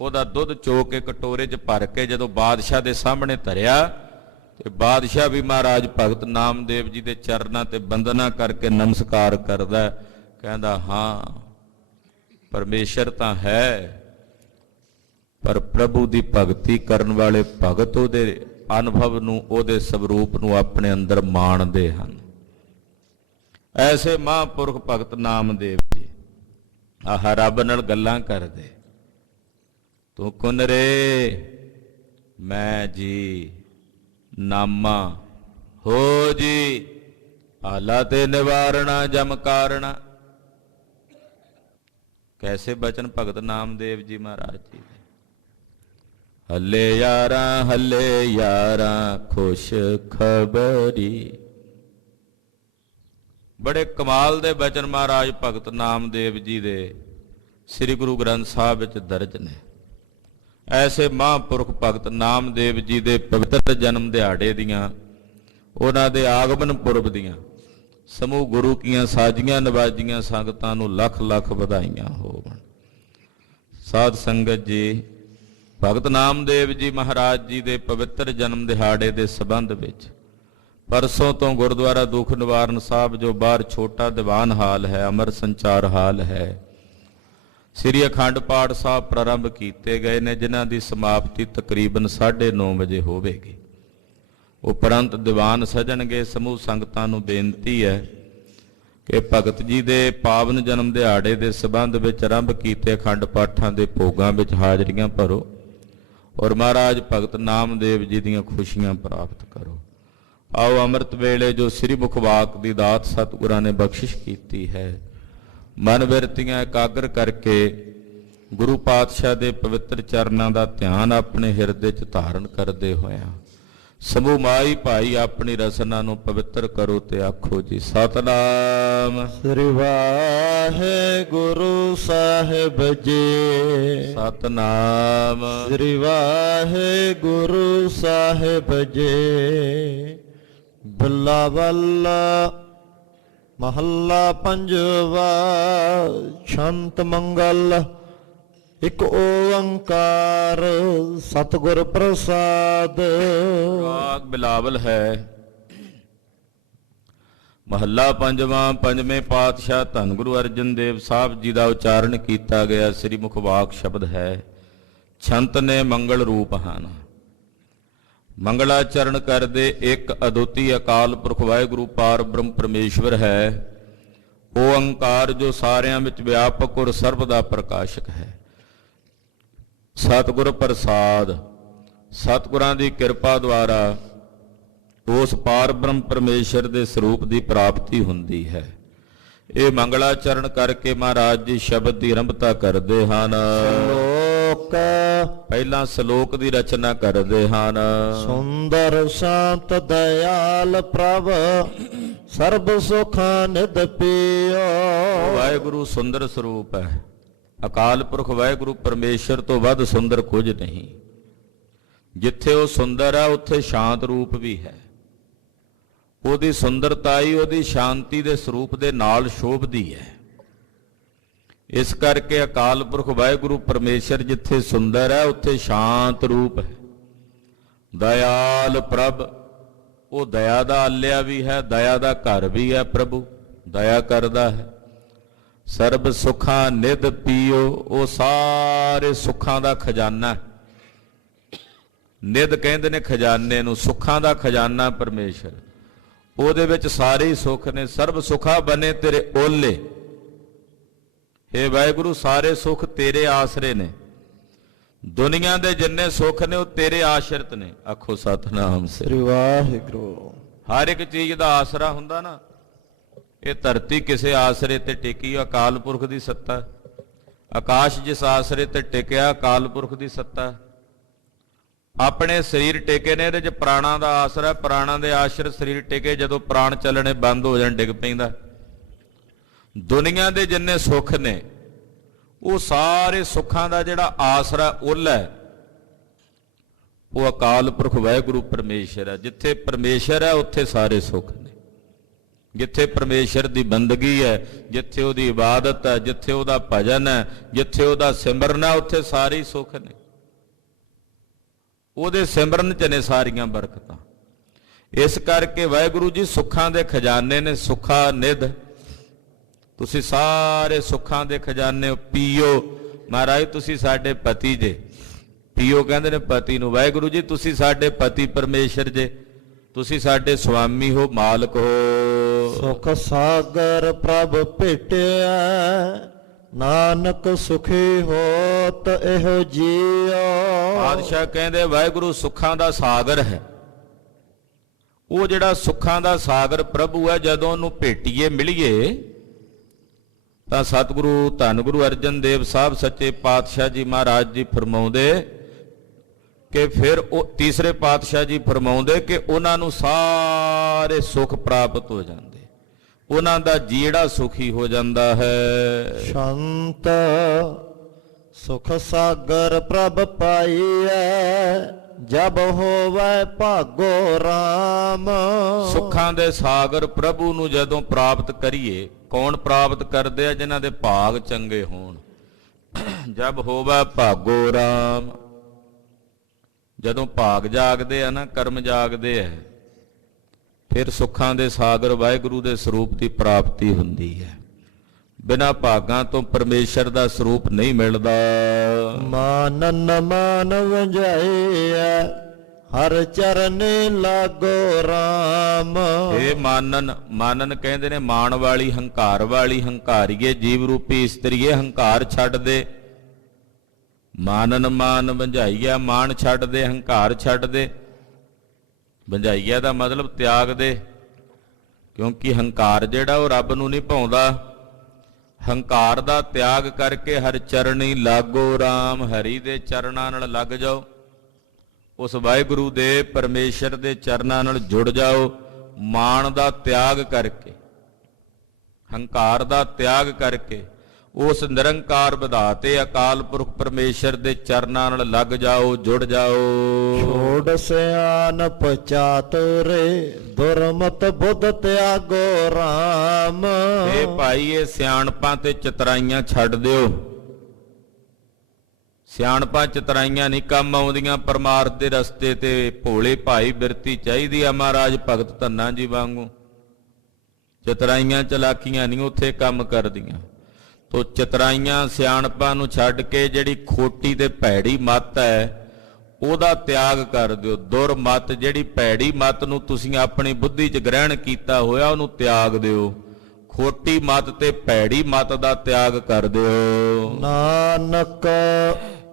ਉਹਦਾ ਦੁੱਧ ਚੋ ਕੇ ਕਟੋਰੇ 'ਚ ਭਰ ਕੇ ਜਦੋਂ ਬਾਦਸ਼ਾਹ ਦੇ ਸਾਹਮਣੇ ਧਰਿਆ, ਤੇ ਬਾਦਸ਼ਾਹ ਵੀ ਮਹਾਰਾਜ ਭਗਤ ਨਾਮਦੇਵ ਜੀ ਦੇ ਚਰਨਾਂ ਤੇ ਬੰਦਨਾ ਕਰਕੇ ਨਮਸਕਾਰ ਕਰਦਾ। ਕਹਿੰਦਾ, ਹਾਂ ਪਰਮੇਸ਼ਰ ਤਾਂ ਹੈ, ਪਰ ਪ੍ਰਭੂ ਦੀ ਭਗਤੀ ਕਰਨ ਵਾਲੇ ਭਗਤ ਉਹਦੇ ਅਨੁਭਵ ਨੂੰ, ਉਹਦੇ ਸਵਰੂਪ ਨੂੰ ਆਪਣੇ ਅੰਦਰ ਮਾਣਦੇ ਹਨ। ਐਸੇ ਮਹਾਂਪੁਰਖ ਭਗਤ ਨਾਮਦੇਵ ਜੀ ਆਹ ਰੱਬ ਨਾਲ ਗੱਲਾਂ ਕਰਦੇ। ਤੂੰ ਕੁਨ ਰੇ ਮੈਂ ਜੀ ਨਾਮਾ ਹੋ ਜੀ, ਆਲਾ ਤੇ ਨਿਵਾਰਣਾ ਜਮ ਕਾਰਣਾ। ਕੈਸੇ ਬਚਨ ਭਗਤ ਨਾਮਦੇਵ ਜੀ ਮਹਾਰਾਜ ਜੀ ਦੇ। ਹੱਲੇ ਯਾਰਾਂ ਖੁਸ਼ ਖਬਰੀ। ਬੜੇ ਕਮਾਲ ਦੇ ਬਚਨ ਮਹਾਰਾਜ ਭਗਤ ਨਾਮਦੇਵ ਜੀ ਦੇ ਸ੍ਰੀ ਗੁਰੂ ਗ੍ਰੰਥ ਸਾਹਿਬ ਵਿੱਚ ਦਰਜ ਨੇ। ਐਸੇ ਮਹਾਂਪੁਰਖ ਭਗਤ ਨਾਮਦੇਵ ਜੀ ਦੇ ਪਵਿੱਤਰ ਜਨਮ ਦਿਹਾੜੇ ਦੀਆਂ, ਉਹਨਾਂ ਦੇ ਆਗਮਨ ਪੁਰਬ ਦੀਆਂ ਸਮੂਹ ਗੁਰੂ ਕੀਆਂ ਸਾਜੀਆਂ ਨਵਾਜੀਆਂ ਸੰਗਤਾਂ ਨੂੰ ਲੱਖ ਲੱਖ ਵਧਾਈਆਂ ਹੋਵਣ। ਸਾਧ ਸੰਗਤ ਜੀ, ਭਗਤ ਨਾਮਦੇਵ ਜੀ ਮਹਾਰਾਜ ਜੀ ਦੇ ਪਵਿੱਤਰ ਜਨਮ ਦਿਹਾੜੇ ਦੇ ਸੰਬੰਧ ਵਿੱਚ ਪਰਸੋਂ ਤੋਂ ਗੁਰਦੁਆਰਾ ਦੁੱਖ ਨਿਵਾਰਨ ਸਾਹਿਬ, ਜੋ ਬਾਹਰ ਛੋਟਾ ਦੀਵਾਨ ਹਾਲ ਹੈ, ਅਮਰ ਸੰਚਾਰ ਹਾਲ ਹੈ, ਸ੍ਰੀ ਅਖੰਡ ਪਾਠ ਸਾਹਿਬ ਪ੍ਰਾਰੰਭ ਕੀਤੇ ਗਏ ਨੇ, ਜਿਨ੍ਹਾਂ ਦੀ ਸਮਾਪਤੀ ਤਕਰੀਬਨ 9:30 ਵਜੇ ਹੋਵੇਗੀ। ਉਪਰੰਤ ਦੀਵਾਨ ਸਜਣਗੇ। ਸਮੂਹ ਸੰਗਤਾਂ ਨੂੰ ਬੇਨਤੀ ਹੈ ਕਿ ਭਗਤ ਜੀ ਦੇ ਪਾਵਨ ਜਨਮ ਦਿਹਾੜੇ ਦੇ ਸੰਬੰਧ ਵਿੱਚ ਆਰੰਭ ਕੀਤੇ ਅਖੰਡ ਪਾਠਾਂ ਦੇ ਭੋਗਾਂ ਵਿੱਚ ਹਾਜ਼ਰੀਆਂ ਭਰੋ ਔਰ ਮਹਾਰਾਜ ਭਗਤ ਨਾਮਦੇਵ ਜੀ ਦੀਆਂ ਖੁਸ਼ੀਆਂ ਪ੍ਰਾਪਤ ਕਰੋ। ਆਓ ਅੰਮ੍ਰਿਤ ਵੇਲੇ ਜੋ ਸ੍ਰੀ ਮੁਖ ਵਾਕ ਦੀ ਦਾਤ ਸਤਿਗੁਰਾਂ ਨੇ ਬਖਸ਼ਿਸ਼ ਕੀਤੀ ਹੈ, ਮਨ ਬਿਰਤੀਆਂ ਇਕਾਗਰ ਕਰਕੇ ਗੁਰੂ ਪਾਤਸ਼ਾਹ ਦੇ ਪਵਿੱਤਰ ਚਰਨਾਂ ਦਾ ਧਿਆਨ ਆਪਣੇ ਹਿਰਦੇ 'ਚ ਧਾਰਨ ਕਰਦੇ ਹੋਇਆਂ ਸਮੂਹ ਮਾਈ ਭਾਈ ਆਪਣੀ ਰਸਨਾ ਨੂੰ ਪਵਿੱਤਰ ਕਰੋ ਤੇ ਆਖੋ ਜੀ ਸਤਨਾਮ ਸ੍ਰੀ ਵਾਹਿਗੁਰੂ ਸਾਹਿਬ ਜੀ। ਸਤਨਾਮ ਸ੍ਰੀ ਵਾਹਿਗੁਰੂ ਸਾਹਿਬ ਜੀ। ਬਿਲਾਵਲ ਮਹੱਲਾ ਪੰਜਵਾ। ਸ਼ੰਤ ਮੰਗਲ ਇਕ ਓੰਕਾਰ ਸਤਿਗੁਰ ਪ੍ਰਸਾਦ। ਰਾਗ ਬਿਲਾਵਲ ਹੈ। ਮਹੱਲਾ ਪੰਜਵਾਂ। ਪੰਜਵੇਂ ਪਾਤਸ਼ਾਹ ਧੰਨ ਗੁਰੂ ਅਰਜਨ ਦੇਵ ਸਾਹਿਬ ਜੀ ਦਾ ਉਚਾਰਨ ਕੀਤਾ ਗਿਆ ਸ੍ਰੀ ਮੁਖ ਵਾਕ ਸ਼ਬਦ ਹੈ। ਛੰਤ ਨੇ ਮੰਗਲ ਰੂਪ ਹਨ। ਮੰਗਲਾਚਰਨ ਕਰਦੇ ਇੱਕ ਅਦੁੱਤੀ ਅਕਾਲ ਪੁਰਖ ਵਾਹਿਗੁਰੂ ਪਾਰ ਬ੍ਰਹਮ ਪਰਮੇਸ਼ਵਰ ਹੈ। ਓੰਕਾਰ ਜੋ ਸਾਰਿਆਂ ਵਿੱਚ ਵਿਆਪਕ ਔਰ ਸਰਬ ਦਾ ਪ੍ਰਕਾਸ਼ਕ ਹੈ। ਸਤਿਗੁਰ ਪ੍ਰਸਾਦ। ਸਤਿਗੁਰਾਂ ਦੀ ਕਿਰਪਾ ਦੁਆਰਾ ਉਸ ਪਾਰ ਬ੍ਰਹਮ ਪਰਮੇਸ਼ਰ ਦੇ ਸਰੂਪ ਦੀ ਪ੍ਰਾਪਤੀ ਹੁੰਦੀ ਹੈ। ਇਹ ਮੰਗਲਾਚਰਨ ਕਰਕੇ ਮਹਾਰਾਜ ਜੀ ਸ਼ਬਦ ਦੀ ਆਰੰਭਤਾ ਕਰਦੇ ਹਨ। ਸ਼ਲੋਕ। ਪਹਿਲਾਂ ਸ਼ਲੋਕ ਦੀ ਰਚਨਾ ਕਰਦੇ ਹਨ। ਸੁੰਦਰ ਸ਼ਾਂਤ ਦਇਆਲ ਪ੍ਰਭ ਸਰਬ ਸੁਖਾਂ ਨਿਧ ਪੀਓ। ਵਾਹਿਗੁਰੂ ਸੁੰਦਰ ਸਰੂਪ ਹੈ। ਅਕਾਲ ਪੁਰਖ ਵਾਹਿਗੁਰੂ ਪਰਮੇਸ਼ਰ ਤੋਂ ਵੱਧ ਸੁੰਦਰ ਕੁਝ ਨਹੀਂ। ਜਿੱਥੇ ਉਹ ਸੁੰਦਰ ਹੈ ਉੱਥੇ ਸ਼ਾਂਤ ਰੂਪ ਵੀ ਹੈ। ਉਹਦੀ ਸੁੰਦਰਤਾ ਹੀ ਉਹਦੀ ਸ਼ਾਂਤੀ ਦੇ ਸਰੂਪ ਦੇ ਨਾਲ ਸ਼ੋਭਦੀ ਹੈ। ਇਸ ਕਰਕੇ ਅਕਾਲ ਪੁਰਖ ਵਾਹਿਗੁਰੂ ਪਰਮੇਸ਼ਰ ਜਿੱਥੇ ਸੁੰਦਰ ਹੈ ਉੱਥੇ ਸ਼ਾਂਤ ਰੂਪ ਹੈ। ਦਇਆਲ ਪ੍ਰਭ, ਉਹ ਦਇਆ ਦਾ ਆਲਿਆ ਵੀ ਹੈ, ਦਇਆ ਦਾ ਘਰ ਵੀ ਹੈ। ਪ੍ਰਭੂ ਦਇਆ ਕਰਦਾ ਹੈ। ਸਰਬ ਸੁਖਾਂ ਨਿਧ ਪੀਓ, ਉਹ ਸਾਰੇ ਸੁੱਖਾਂ ਦਾ ਖਜ਼ਾਨਾ ਹੈ। ਨਿਧ ਕਹਿੰਦੇ ਨੇ ਖਜ਼ਾਨੇ ਨੂੰ, ਸੁੱਖਾਂ ਦਾ ਖਜ਼ਾਨਾ ਪਰਮੇਸ਼ਰ, ਉਹਦੇ ਵਿੱਚ ਸਾਰੇ ਹੀ ਸੁੱਖ ਨੇ। ਸਰਬ ਸੁਖਾ ਬਨੇ ਤੇਰੇ ਓਲੇ, ਹੇ ਵਾਹਿਗੁਰੂ ਸਾਰੇ ਸੁੱਖ ਤੇਰੇ ਆਸਰੇ ਨੇ। ਦੁਨੀਆ ਦੇ ਜਿੰਨੇ ਸੁੱਖ ਨੇ ਉਹ ਤੇਰੇ ਆਸ਼ਰਿਤ ਨੇ। ਆਖੋ ਸਤਿਨਾਮ ਸ੍ਰੀ ਵਾਹਿਗੁਰੂ। ਹਰ ਇੱਕ ਚੀਜ਼ ਦਾ ਆਸਰਾ ਹੁੰਦਾ ਨਾ। ਇਹ ਧਰਤੀ ਕਿਸੇ ਆਸਰੇ ਤੇ ਟਿਕੀ, ਅਕਾਲ ਪੁਰਖ ਦੀ ਸੱਤਾ। ਆਕਾਸ਼ ਜਿਸ ਆਸਰੇ ਤੇ ਟਿਕਿਆ, ਅਕਾਲ ਪੁਰਖ ਦੀ ਸੱਤਾ। ਆਪਣੇ ਸਰੀਰ ਟਿਕੇ ਨੇ, ਇਹਦੇ 'ਚ ਪ੍ਰਾਣਾਂ ਦਾ ਆਸਰਾ। ਪ੍ਰਾਣਾਂ ਦੇ ਆਸ਼ਰਿਤ ਸਰੀਰ ਟਿਕੇ, ਜਦੋਂ ਪ੍ਰਾਣ ਚੱਲਣੇ ਬੰਦ ਹੋ ਜਾਣ ਡਿੱਗ ਪੈਂਦਾ। ਦੁਨੀਆ ਦੇ ਜਿੰਨੇ ਸੁੱਖ ਨੇ ਉਹ ਸਾਰੇ ਸੁੱਖਾਂ ਦਾ ਜਿਹੜਾ ਆਸਰਾ ਉੱਲ ਹੈ ਉਹ ਅਕਾਲ ਪੁਰਖ ਵਾਹਿਗੁਰੂ ਪਰਮੇਸ਼ਰ ਹੈ। ਜਿੱਥੇ ਪਰਮੇਸ਼ਰ ਹੈ ਉੱਥੇ ਸਾਰੇ ਸੁੱਖ ਨੇ। ਜਿੱਥੇ ਪਰਮੇਸ਼ਰ ਦੀ ਬੰਦਗੀ ਹੈ, ਜਿੱਥੇ ਉਹਦੀ ਇਬਾਦਤ ਹੈ, ਜਿੱਥੇ ਉਹਦਾ ਭਜਨ ਹੈ, ਜਿੱਥੇ ਉਹਦਾ ਸਿਮਰਨ ਹੈ, ਉੱਥੇ ਸਾਰੇ ਸੁੱਖ ਨੇ। ਉਹਦੇ ਸਿਮਰਨ 'ਚ ਨੇ ਸਾਰੀਆਂ ਬਰਕਤਾਂ। ਇਸ ਕਰਕੇ ਵਾਹਿਗੁਰੂ ਜੀ ਸੁੱਖਾਂ ਦੇ ਖਜ਼ਾਨੇ ਨੇ। ਸੁੱਖਾ ਨਿਧ, ਤੁਸੀਂ ਸਾਰੇ ਸੁੱਖਾਂ ਦੇ ਖਜ਼ਾਨੇ ਹੋ। ਪੀਓ ਮਹਾਰਾਜ ਤੁਸੀਂ ਸਾਡੇ ਪਤੀ ਜੇ। ਪੀਓ ਕਹਿੰਦੇ ਨੇ ਪਤੀ ਨੂੰ। ਵਾਹਿਗੁਰੂ ਜੀ ਤੁਸੀਂ ਸਾਡੇ ਪਤੀ ਪਰਮੇਸ਼ਰ ਜੇ, ਤੁਸੀਂ ਸਾਡੇ ਸੁਆਮੀ ਹੋ, ਮਾਲਕ ਹੋ। ਸੁਖ ਸਾਗਰ ਪ੍ਰਭ ਭੇਟਿਆ, ਨਾਨਕ ਸੁਖੀ ਹੋਤ ਇਹੋ ਜੀਓ। ਬਾਦਸ਼ਾਹ ਕਹਿੰਦੇ ਵਾਹਿਗੁਰੂ ਸੁੱਖਾਂ ਦਾ ਸਾਗਰ ਹੈ। ਉਹ ਜਿਹੜਾ ਸੁੱਖਾਂ ਦਾ ਸਾਗਰ ਪ੍ਰਭੂ ਹੈ, ਜਦੋਂ ਉਹਨੂੰ ਭੇਟੀਏ ਮਿਲੀਏ ਤਾਂ ਸਤਿਗੁਰੂ ਧੰਨ ਗੁਰੂ ਅਰਜਨ ਦੇਵ ਸਾਹਿਬ ਸੱਚੇ ਪਾਤਸ਼ਾਹ ਜੀ ਮਹਾਰਾਜ ਜੀ ਫਰਮਾਉਂਦੇ ਕਿ ਫਿਰ ਉਹ ਤੀਸਰੇ ਪਾਤਸ਼ਾਹ ਜੀ ਫਰਮਾਉਂਦੇ ਕਿ ਉਹਨਾਂ ਨੂੰ ਸਾਰੇ ਸੁੱਖ ਪ੍ਰਾਪਤ ਹੋ ਜਾਂਦੇ, ਉਹਨਾਂ ਦਾ ਜੀੜਾ ਸੁਖੀ ਹੋ ਜਾਂਦਾ ਹੈ। ਸ਼ੰਤ ਸੁਖ ਸਾਗਰ ਪ੍ਰਭ ਪਾਈਐ, ਜਬ ਹੋਵੈ ਭਾਗੋ ਰਾਮ। ਸੁੱਖਾਂ ਦੇ ਸਾਗਰ ਪ੍ਰਭੂ ਨੂੰ ਜਦੋਂ ਪ੍ਰਾਪਤ ਕਰੀਏ, ਕੌਣ ਪ੍ਰਾਪਤ ਕਰਦੇ ਆ? ਜਿਨ੍ਹਾਂ ਦੇ ਭਾਗ ਚੰਗੇ ਹੋਣ। ਜਬ ਹੋਵੈ ਭਾਗੋ ਰਾਮ, ਜਦੋਂ ਭਾਗ ਜਾਗਦੇ ਆ ਨਾ, ਕਰਮ ਜਾਗਦੇ ਆ, ਫਿਰ ਸੁੱਖਾਂ ਦੇ ਸਾਗਰ ਵਾਹਿਗੁਰੂ ਦੇ ਸਰੂਪ ਦੀ ਪ੍ਰਾਪਤੀ ਹੁੰਦੀ ਹੈ। ਬਿਨਾਂ ਭਾਗਾਂ ਤੋਂ ਪਰਮੇਸ਼ਰ ਦਾ ਸਰੂਪ ਨਹੀਂ ਮਿਲਦਾ। ਮਾਨਨ ਮਾਨ ਵੰਜਾਈਐ, ਹਰ ਚਰਨੇ ਲਾਗੋ ਰਾਮ। ਇਹ ਮਾਨਨ, ਮਾਨਨ ਕਹਿੰਦੇ ਨੇ ਮਾਣ ਵਾਲੀ, ਹੰਕਾਰ ਵਾਲੀ। ਹੰਕਾਰੀਏ ਜੀਵ ਰੂਪੀ ਇਸਤਰੀਏ, ਹੰਕਾਰ ਛੱਡ ਦੇ। ਮਾਨਨ ਮਾਨ ਵੰਝਾਈਆ, ਮਾਣ ਛੱਡ ਦੇ, ਹੰਕਾਰ ਛੱਡ ਦੇ। ਵੰਝਾਈਆ ਦਾ ਮਤਲਬ ਤਿਆਗ ਦੇ, ਕਿਉਂਕਿ ਹੰਕਾਰ ਜਿਹੜਾ ਉਹ ਰੱਬ ਨੂੰ ਨਹੀਂ ਭਾਉਂਦਾ। ਹੰਕਾਰ ਦਾ ਤਿਆਗ ਕਰਕੇ ਹਰ ਚਰਣੀ ਲਾਗੋ ਰਾਮ, ਹਰੀ ਦੇ ਚਰਨਾਂ ਨਾਲ ਲੱਗ ਜਾਓ। ਉਸ ਵਾਹਿਗੁਰੂ ਦੇ ਪਰਮੇਸ਼ਰ ਦੇ ਚਰਨਾਂ ਨਾਲ ਜੁੜ ਜਾਓ। ਮਾਣ ਦਾ ਤਿਆਗ ਕਰਕੇ, ਹੰਕਾਰ ਦਾ ਤਿਆਗ ਕਰਕੇ ਉਸ ਨਿਰੰਕਾਰ ਵਿਧਾਤੇ ਅਕਾਲ ਪੁਰਖ ਪਰਮੇਸ਼ਰ ਦੇ ਚਰਨਾਂ ਨਾਲ ਲੱਗ ਜਾਓ, ਜੁੜ ਜਾਓ। ਛੋੜ ਸਿਆਨਪ ਚਾਤੁਰੇ, ਦੁਰਮਤ ਬੁੱਧ ਤਿਆਗੋ ਰਾਮ। ਇਹ ਭਾਈ ਇਹ ਸਿਆਣਪਾਂ ਤੇ ਚਤਰਾਈਆਂ ਛੱਡ ਦਿਓ। ਸਿਆਣਪਾਂ ਚਤਰਾਈਆਂ ਨਹੀਂ ਕੰਮ ਆਉਂਦੀਆਂ। ਪਰਮਾਰਥ ਦੇ ਰਸਤੇ ਤੇ ਭੋਲੇ ਭਾਈ ਬਿਰਤੀ ਚਾਹੀਦੀ ਆ, ਮਹਾਰਾਜ ਭਗਤ ਧੰਨਾ ਜੀ ਵਾਂਗੂ। ਚਤਰਾਈਆਂ ਚਲਾਕੀਆਂ ਨਹੀਂ ਉੱਥੇ ਕੰਮ ਕਰਦੀਆਂ। ਤੋ ਚਤਰਾਈਆਂ ਸਿਆਣਪਾਂ ਨੂੰ ਛੱਡ ਕੇ ਜਿਹੜੀ ਖੋਟੀ ਤੇ ਭੈੜੀ ਮੱਤ ਹੈ ਉਹਦਾ ਤਿਆਗ ਕਰ ਦਿਓ। ਦੁਰਮਤ, ਜਿਹੜੀ ਭੈੜੀ ਮੱਤ ਨੂੰ ਤੁਸੀਂ ਆਪਣੀ ਬੁੱਧੀ 'ਚ ਗ੍ਰਹਿਣ ਕੀਤਾ ਹੋਇਆ, ਉਹਨੂੰ ਤਿਆਗ ਦਿਓ। ਖੋਟੀ ਮੱਤ ਤੇ ਭੈੜੀ ਮੱਤ ਦਾ ਤਿਆਗ ਕਰ ਦਿਓ। ਨਾਨਕ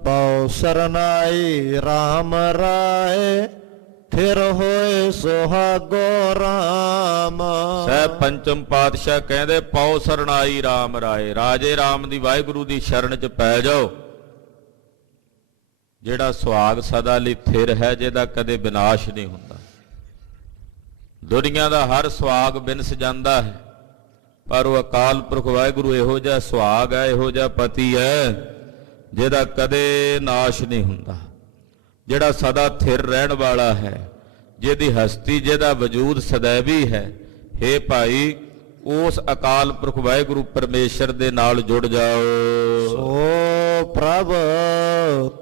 ਪਉ ਸਰਨਾਈ RAM ਰਾਏ, ਫਿਰ ਹੋਏ ਸੁਹਾਗੋ ਰਾਮ। ਸਹਿਬ ਪੰਚਮ ਪਾਤਸ਼ਾਹ ਕਹਿੰਦੇ ਪਉ ਸਰਨਾਈ RAM ਰਾਏ। ਰਾਜੇ ਰਾਮ ਦੀ ਵਾਹਿਗੁਰੂ ਦੀ ਸ਼ਰਨ 'ਚ ਪੈ ਜਾਓ। ਜਿਹੜਾ ਸੁਹਾਗ ਸਦਾ ਲਈ ਥਿਰ ਹੈ, ਜਿਹਦਾ ਕਦੇ ਵਿਨਾਸ਼ ਨਹੀਂ ਹੁੰਦਾ। ਦੁਨੀਆ ਦਾ ਹਰ ਸੁਹਾਗ ਬਿਨਸ ਜਾਂਦਾ ਹੈ, ਪਰ ਉਹ ਅਕਾਲ ਪੁਰਖ ਵਾਹਿਗੁਰੂ ਇਹੋ ਜਿਹਾ ਸੁਹਾਗ ਹੈ, ਇਹੋ ਜਿਹਾ ਪਤੀ ਹੈ ਜਿਹਦਾ ਕਦੇ ਨਾਸ਼ ਨਹੀਂ ਹੁੰਦਾ, ਜਿਹੜਾ ਸਦਾ ਥਿਰ ਰਹਿਣ ਵਾਲਾ ਹੈ, ਜਿਹਦੀ ਹਸਤੀ, ਜਿਹਦਾ ਵਜੂਦ ਸदैवी ਹੈ। ਹੇ ਭਾਈ, ਉਸ ਅਕਾਲ ਪੁਰਖ ਵਾਹਿਗੁਰੂ ਪਰਮੇਸ਼ਰ ਦੇ ਨਾਲ ਜੁੜ ਜਾਓ। ਸੋ ਪ੍ਰਭ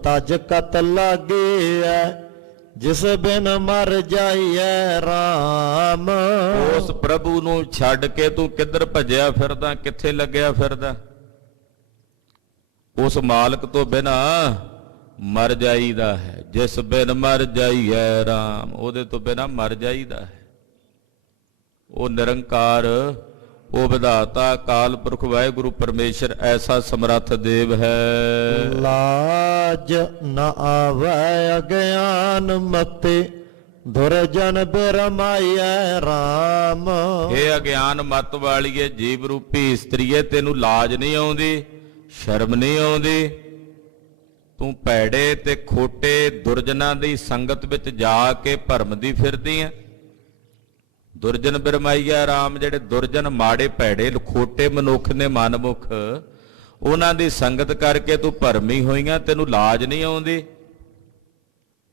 ਤਜ ਕਤ ਲਾਗੀਐ, ਜਿਸ ਬਿਨ ਮਰ ਜਾਈਐ ਰਾਮ। ਉਸ ਪ੍ਰਭੂ ਨੂੰ ਛੱਡ ਕੇ ਤੂੰ ਕਿੱਧਰ ਭੱਜਿਆ ਫਿਰਦਾ, ਕਿੱਥੇ ਲੱਗਿਆ ਫਿਰਦਾ? ਉਸ ਮਾਲਕ ਤੋਂ ਬਿਨਾ ਮਰ ਜਾਈਦਾ ਹੈ। ਜਿਸ ਬਿਨ ਮਰ ਜਾਈਐ ਰਾਮ, ਉਹਦੇ ਤੋਂ ਬਿਨਾਂ ਮਰ ਜਾਈਦਾ ਹੈ। ਉਹ ਨਿਰੰਕਾਰ, ਉਹ ਵਿਧਾਤਾ ਅਕਾਲ ਪੁਰਖ ਵਾਹਿਗੁਰੂ ਪਰਮੇਸ਼ਰ ਐਸਾ ਸਮਰੱਥ ਦੇਵ ਹੈ। ਲਾਜ ਨ ਆਵੈ ਅਗਿਆਨ ਮਤੇ, ਦੁਰਜਨ ਬਿਰਮਾਈਐ ਰਾਮ। ਇਹ ਅਗਿਆਨ ਮਤ ਵਾਲੀਏ ਜੀਵ ਰੂਪੀ ਇਸਤਰੀਏ, ਤੈਨੂੰ ਲਾਜ ਨਹੀਂ ਆਉਂਦੀ, ਸ਼ਰਮ ਨਹੀਂ ਆਉਂਦੀ। ਤੂੰ ਭੈੜੇ ਤੇ ਖੋਟੇ ਦੁਰਜਨਾਂ ਦੀ ਸੰਗਤ ਵਿੱਚ ਜਾ ਕੇ ਭਰਮਦੀ ਫਿਰਦੀ ਹੈ। ਦੁਰਜਨ ਬਿਰਮਾਈਆ ਰਾਮ, ਜਿਹੜੇ ਦੁਰਜਨ ਮਾੜੇ ਭੈੜੇ ਖੋਟੇ ਮਨੁੱਖ ਨੇ ਮਨਮੁਖ, ਉਹਨਾਂ ਦੀ ਸੰਗਤ ਕਰਕੇ ਤੂੰ ਭਰਮੀ ਹੋਈਆਂ, ਤੈਨੂੰ ਲਾਜ ਨਹੀਂ ਆਉਂਦੀ।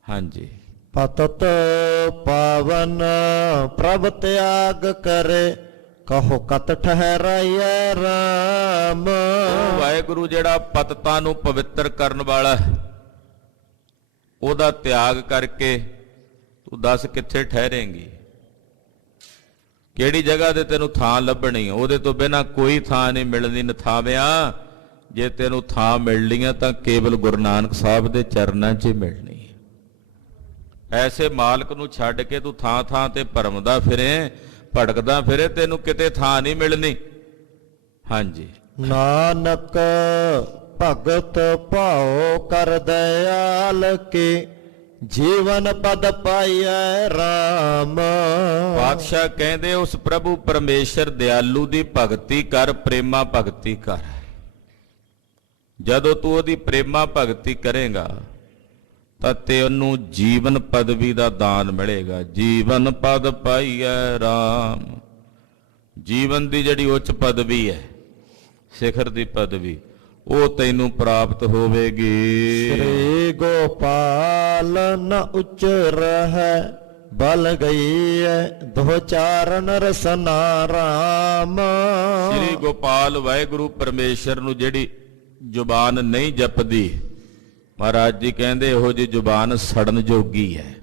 ਹਾਂਜੀ। ਪਤਤ ਪਾਵਨ ਪ੍ਰਭ ਤਿਆਗ ਕਰੇ, ਕਹੋ ਕਤ ਠਹਿਰਾਈਐ ਰਾਮ। ਉਹ ਵਾਹਿਗੁਰੂ ਜਿਹੜਾ ਪਤਤਾਂ ਨੂੰ ਪਵਿੱਤਰ ਕਰਨ ਵਾਲਾ ਹੈ, ਉਹਦਾ ਤਿਆਗ ਕਰਕੇ ਤੂੰ ਦੱਸ ਕਿੱਥੇ ਠਹਿਰੇਂਗੀ, ਕਿਹੜੀ ਜਗ੍ਹਾ ਤੇ ਤੈਨੂੰ ਥਾਂ ਲੱਭਣੀ। ਉਹਦੇ ਤੋਂ ਬਿਨਾਂ ਕੋਈ ਥਾਂ ਨਹੀਂ ਮਿਲਣੀ ਨਥਾਵਿਆਂ। ਜੇ ਤੈਨੂੰ ਥਾਂ ਮਿਲਣੀਆਂ ਤਾਂ ਕੇਵਲ ਗੁਰੂ ਨਾਨਕ ਸਾਹਿਬ ਦੇ ਚਰਨਾਂ 'ਚ ਹੀ ਮਿਲਣੀ ਹੈ। ਐਸੇ ਮਾਲਕ ਨੂੰ ਛੱਡ ਕੇ ਤੂੰ ਥਾਂ ਥਾਂ ਤੇ ਭਰਮਦਾ ਫਿਰੇ, ਭਟਕਦਾ ਫਿਰੇ, ਤੈਨੂੰ ਕਿਤੇ ਥਾਂ ਨਹੀਂ ਮਿਲਣੀ। ਹਾਂਜੀ। ਨਾਨਕ ਭਗਤ ਭਾਉ ਕਰ ਦਇਆਲ ਕੇ, ਜੀਵਨ ਪਦ ਪਾਈਐ ਰਾਮ। ਪਾਤਸ਼ਾਹ ਕਹਿੰਦੇ ਉਸ ਪ੍ਰਭੂ ਪਰਮੇਸ਼ਰ ਦਿਆਲੂ ਦੀ ਭਗਤੀ ਕਰ, ਪ੍ਰੇਮਾ ਭਗਤੀ ਕਰ। ਜਦੋਂ ਤੂੰ ਉਹਦੀ ਪ੍ਰੇਮਾ ਭਗਤੀ ਕਰੇਗਾ ਤਾਂ ਤੈਨੂੰ ਜੀਵਨ ਪਦਵੀ ਦਾ ਦਾਨ ਮਿਲੇਗਾ। ਜੀਵਨ ਪਦ ਪਾਈਐ ਰਾਮ। ਜੀਵਨ ਦੀ ਜਿਹੜੀ ਉੱਚ ਪਦਵੀ ਹੈ, ਸਿਖਰ ਦੀ ਪਦਵੀ, ਉਹ ਤੈਨੂੰ ਪ੍ਰਾਪਤ ਹੋਵੇਗੀ। ਸ੍ਰੀ ਗੋਪਾਲ ਨ ਉਚਰ ਹੈ, ਬਲ ਗਈ ਹੈ ਦੋ ਚਾਰਨ ਰਸਨਾ ਰਾਮ। ਸ੍ਰੀ ਗੋਪਾਲ ਵਾਹਿਗੁਰੂ ਪਰਮੇਸ਼ਰ ਨੂੰ ਜਿਹੜੀ ਜ਼ੁਬਾਨ ਨਹੀਂ ਜਪਦੀ, ਮਹਾਰਾਜ ਜੀ ਕਹਿੰਦੇ ਇਹੋ ਜਿਹੀ ਜ਼ੁਬਾਨ ਸੜਨ ਜੋਗੀ ਹੈ।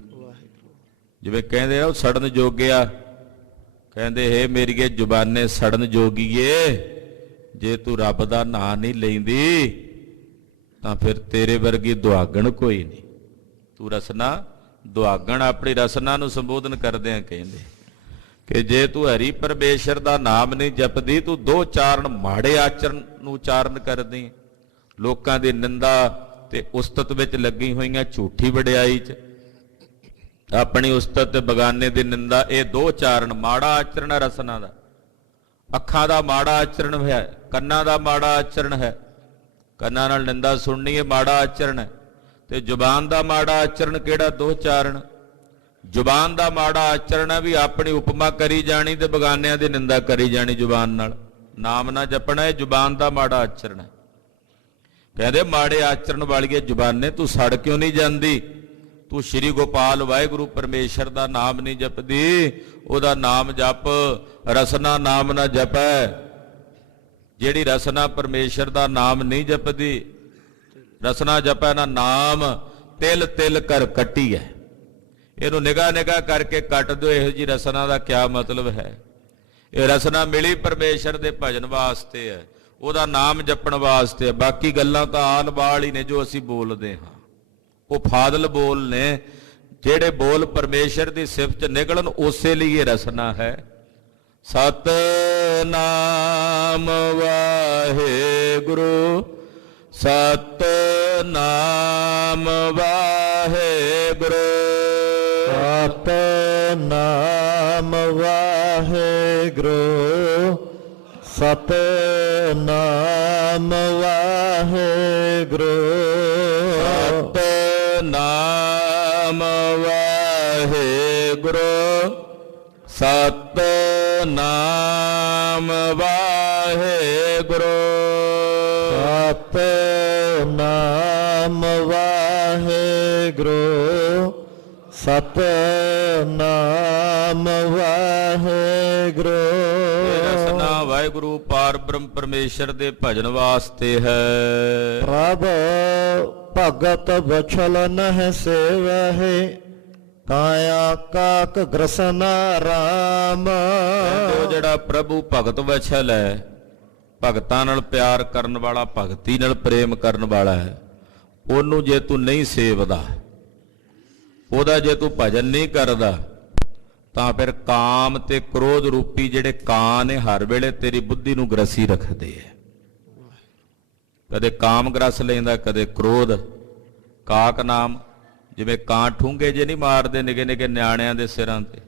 ਜਿਵੇਂ ਕਹਿੰਦੇ ਆ ਉਹ ਸੜਨ ਜੋਗਿਆ, ਕਹਿੰਦੇ ਹੇ ਮੇਰੀਏ ਜ਼ੁਬਾਨੇ ਸੜਨ ਜੋਗੀਏ, ਜੇ ਤੂੰ ਰੱਬ ਦਾ ਨਾਂ ਨਹੀਂ ਲੈਂਦੀ ਤਾਂ ਫਿਰ ਤੇਰੇ ਵਰਗੀ ਦੁਆਗਣ ਕੋਈ ਨਹੀਂ। ਤੂੰ ਰਸਨਾ ਦੁਆਗਣ, ਆਪਣੀ ਰਸਨਾ ਨੂੰ ਸੰਬੋਧਨ ਕਰਦਿਆਂ ਕਹਿੰਦੇ ਕਿ ਜੇ ਤੂੰ ਹਰੀ ਪਰਮੇਸ਼ਰ ਦਾ ਨਾਮ ਨਹੀਂ ਜਪਦੀ, ਤੂੰ ਦੋ ਚਾਰਨ ਮਾੜੇ ਆਚਰਨ ਨੂੰ ਉਚਾਰਨ ਕਰਦੀ, ਲੋਕਾਂ ਦੀ ਨਿੰਦਾ ਤੇ ਉਸਤਤ ਵਿੱਚ ਲੱਗੀ ਹੋਈਆਂ, ਝੂਠੀ ਵਡਿਆਈ 'ਚ ਆਪਣੀ ਉਸਤਤ ਤੇ ਬਗਾਨੇ ਦੀ ਨਿੰਦਾ, ਇਹ ਦੋ ਚਾਰਨ ਮਾੜਾ ਆਚਰਣ ਹੈ ਰਸਨਾ ਦਾ। ਅੱਖਾਂ ਦਾ ਮਾੜਾ ਆਚਰਣ ਹੈ, ਕੰਨਾਂ ਦਾ ਮਾੜਾ ਆਚਰਣ ਹੈ, ਕੰਨਾਂ ਨਾਲ ਨਿੰਦਾ ਸੁਣਨੀ ਇਹ ਮਾੜਾ ਆਚਰਣ ਹੈ। ਤੇ ਜ਼ੁਬਾਨ ਦਾ ਮਾੜਾ ਆਚਰਣ ਕਿਹੜਾ? ਦੋ ਚਾਰਨ। ਜ਼ੁਬਾਨ ਦਾ ਮਾੜਾ ਆਚਰਣ ਹੈ ਵੀ ਆਪਣੀ ਉਪਮਾ ਕਰੀ ਜਾਣੀ ਤੇ ਬਗਾਨਿਆਂ ਦੀ ਨਿੰਦਾ ਕਰੀ ਜਾਣੀ ਜ਼ੁਬਾਨ ਨਾਲ, ਨਾਮ ਨਾ ਜਪਣਾ, ਇਹ ਜ਼ੁਬਾਨ ਦਾ ਮਾੜਾ ਆਚਰਣ ਹੈ। ਕਹਿੰਦੇ ਮਾੜੇ ਆਚਰਣ ਵਾਲੀਏ ਜ਼ੁਬਾਨੇ, ਤੂੰ ਸੜ ਕਿਉਂ ਨਹੀਂ ਜਾਂਦੀ? ਤੂੰ ਸ਼੍ਰੀ ਗੋਪਾਲ ਵਾਹਿਗੁਰੂ ਪਰਮੇਸ਼ਰ ਦਾ ਨਾਮ ਨਹੀਂ ਜਪਦੀ, ਉਹਦਾ ਨਾਮ ਜਪ, ਰਸਨਾ ਨਾਮ ਨਾ ਜਪੈ। ਜਿਹੜੀ ਰਸਨਾ ਪਰਮੇਸ਼ਰ ਦਾ ਨਾਮ ਨਹੀਂ ਜਪਦੀ, ਰਸਨਾ ਜਪੈ ਨਾ ਨਾਮ, ਤਿਲ ਤਿਲ ਕਰ ਕੱਟੀ ਹੈ। ਇਹਨੂੰ ਨਿਗਾਹ ਨਿਗਾਹ ਕਰਕੇ ਕੱਟ ਦਿਓ, ਇਹੋ ਜੀ ਰਸਨਾ ਦਾ ਕਿਆ ਮਤਲਬ ਹੈ? ਇਹ ਰਸਨਾ ਮਿਲੀ ਪਰਮੇਸ਼ਰ ਦੇ ਭਜਨ ਵਾਸਤੇ ਹੈ, ਉਹਦਾ ਨਾਮ ਜਪਣ ਵਾਸਤੇ। ਬਾਕੀ ਗੱਲਾਂ ਤਾਂ ਆਲ ਬਾਲ ਹੀ ਨੇ ਜੋ ਅਸੀਂ ਬੋਲਦੇ ਹਾਂ, ਉਹ ਫਾਜ਼ਲ ਬੋਲ ਨੇ। ਜਿਹੜੇ ਬੋਲ ਪਰਮੇਸ਼ਰ ਦੀ ਸਿਫਤ ਨਿਕਲਣ, ਉਸੇ ਲਈ ਇਹ ਰਸਨਾ ਹੈ। ਸਤਿਨਾਮ ਵਾਹਿਗੁਰੂ, ਸਤਿਨਾਮ ਵਾਹਿਗੁਰੂ, ਸਤਿਨਾਮ ਵਾਹਿਗੁਰੂ, ਸਤਿਨਾਮ ਵਾਹਿਗੁਰੂ, ਸਤਿਨਾਮ ਵਾਹਿਗੁਰੂ, ਸਤਿਨਾਮ ਵਾਹਿਗੁਰੂ, ਸਤਿਨਾਮ ਵਾਹਿਗੁਰੂ, ਸਤਿਨਾਮ ਵਾਹਿਗੁਰੂ। ਰਸਨਾ ਵਾਹਿਗੁਰੂ ਪਾਰ ਬ੍ਰਹਮ ਪਰਮੇਸ਼ਰ ਦੇ ਭਜਨ ਵਾਸਤੇ ਹੈ। ਪ੍ਰਭ ਭਗਤ ਬਛਲ ਨਹਿ ਸੇਵਹਿ, ਕਾਇਆ ਕਾਕ ਗ੍ਰਸਨਾ ਰਾਮ। ਉਹ ਜਿਹੜਾ ਪ੍ਰਭੂ ਭਗਤ ਵਛਲ ਹੈ, ਭਗਤਾਂ ਨਾਲ ਪਿਆਰ ਕਰਨ ਵਾਲਾ, ਭਗਤੀ ਨਾਲ ਪ੍ਰੇਮ ਕਰਨ ਵਾਲਾ ਹੈ, ਉਹਨੂੰ ਜੇ ਤੂੰ ਨਹੀਂ ਸੇਵਦਾ, ਉਹਦਾ ਜੇ ਤੂੰ ਭਜਨ ਨਹੀਂ ਕਰਦਾ, ਤਾਂ ਫਿਰ ਕਾਮ ਤੇ ਕ੍ਰੋਧ ਰੂਪੀ ਜਿਹੜੇ ਕਾਂ ਨੇ ਹਰ ਵੇਲੇ ਤੇਰੀ ਬੁੱਧੀ ਨੂੰ ਗ੍ਰਸੀ ਰੱਖਦੇ ਐ। ਕਦੇ ਕਾਮ ਗ੍ਰਸ ਲੈਂਦਾ, ਕਦੇ ਕ੍ਰੋਧ। ਕਾਕ ਨਾਮ, ਜਿਵੇਂ ਕਾਂ ਠੂੰਗੇ ਜੇ ਨਹੀਂ ਮਾਰਦੇ ਨਿੱਕੇ ਨਿੱਕੇ ਨਿਆਣਿਆਂ ਦੇ ਸਿਰਾਂ ਤੇ।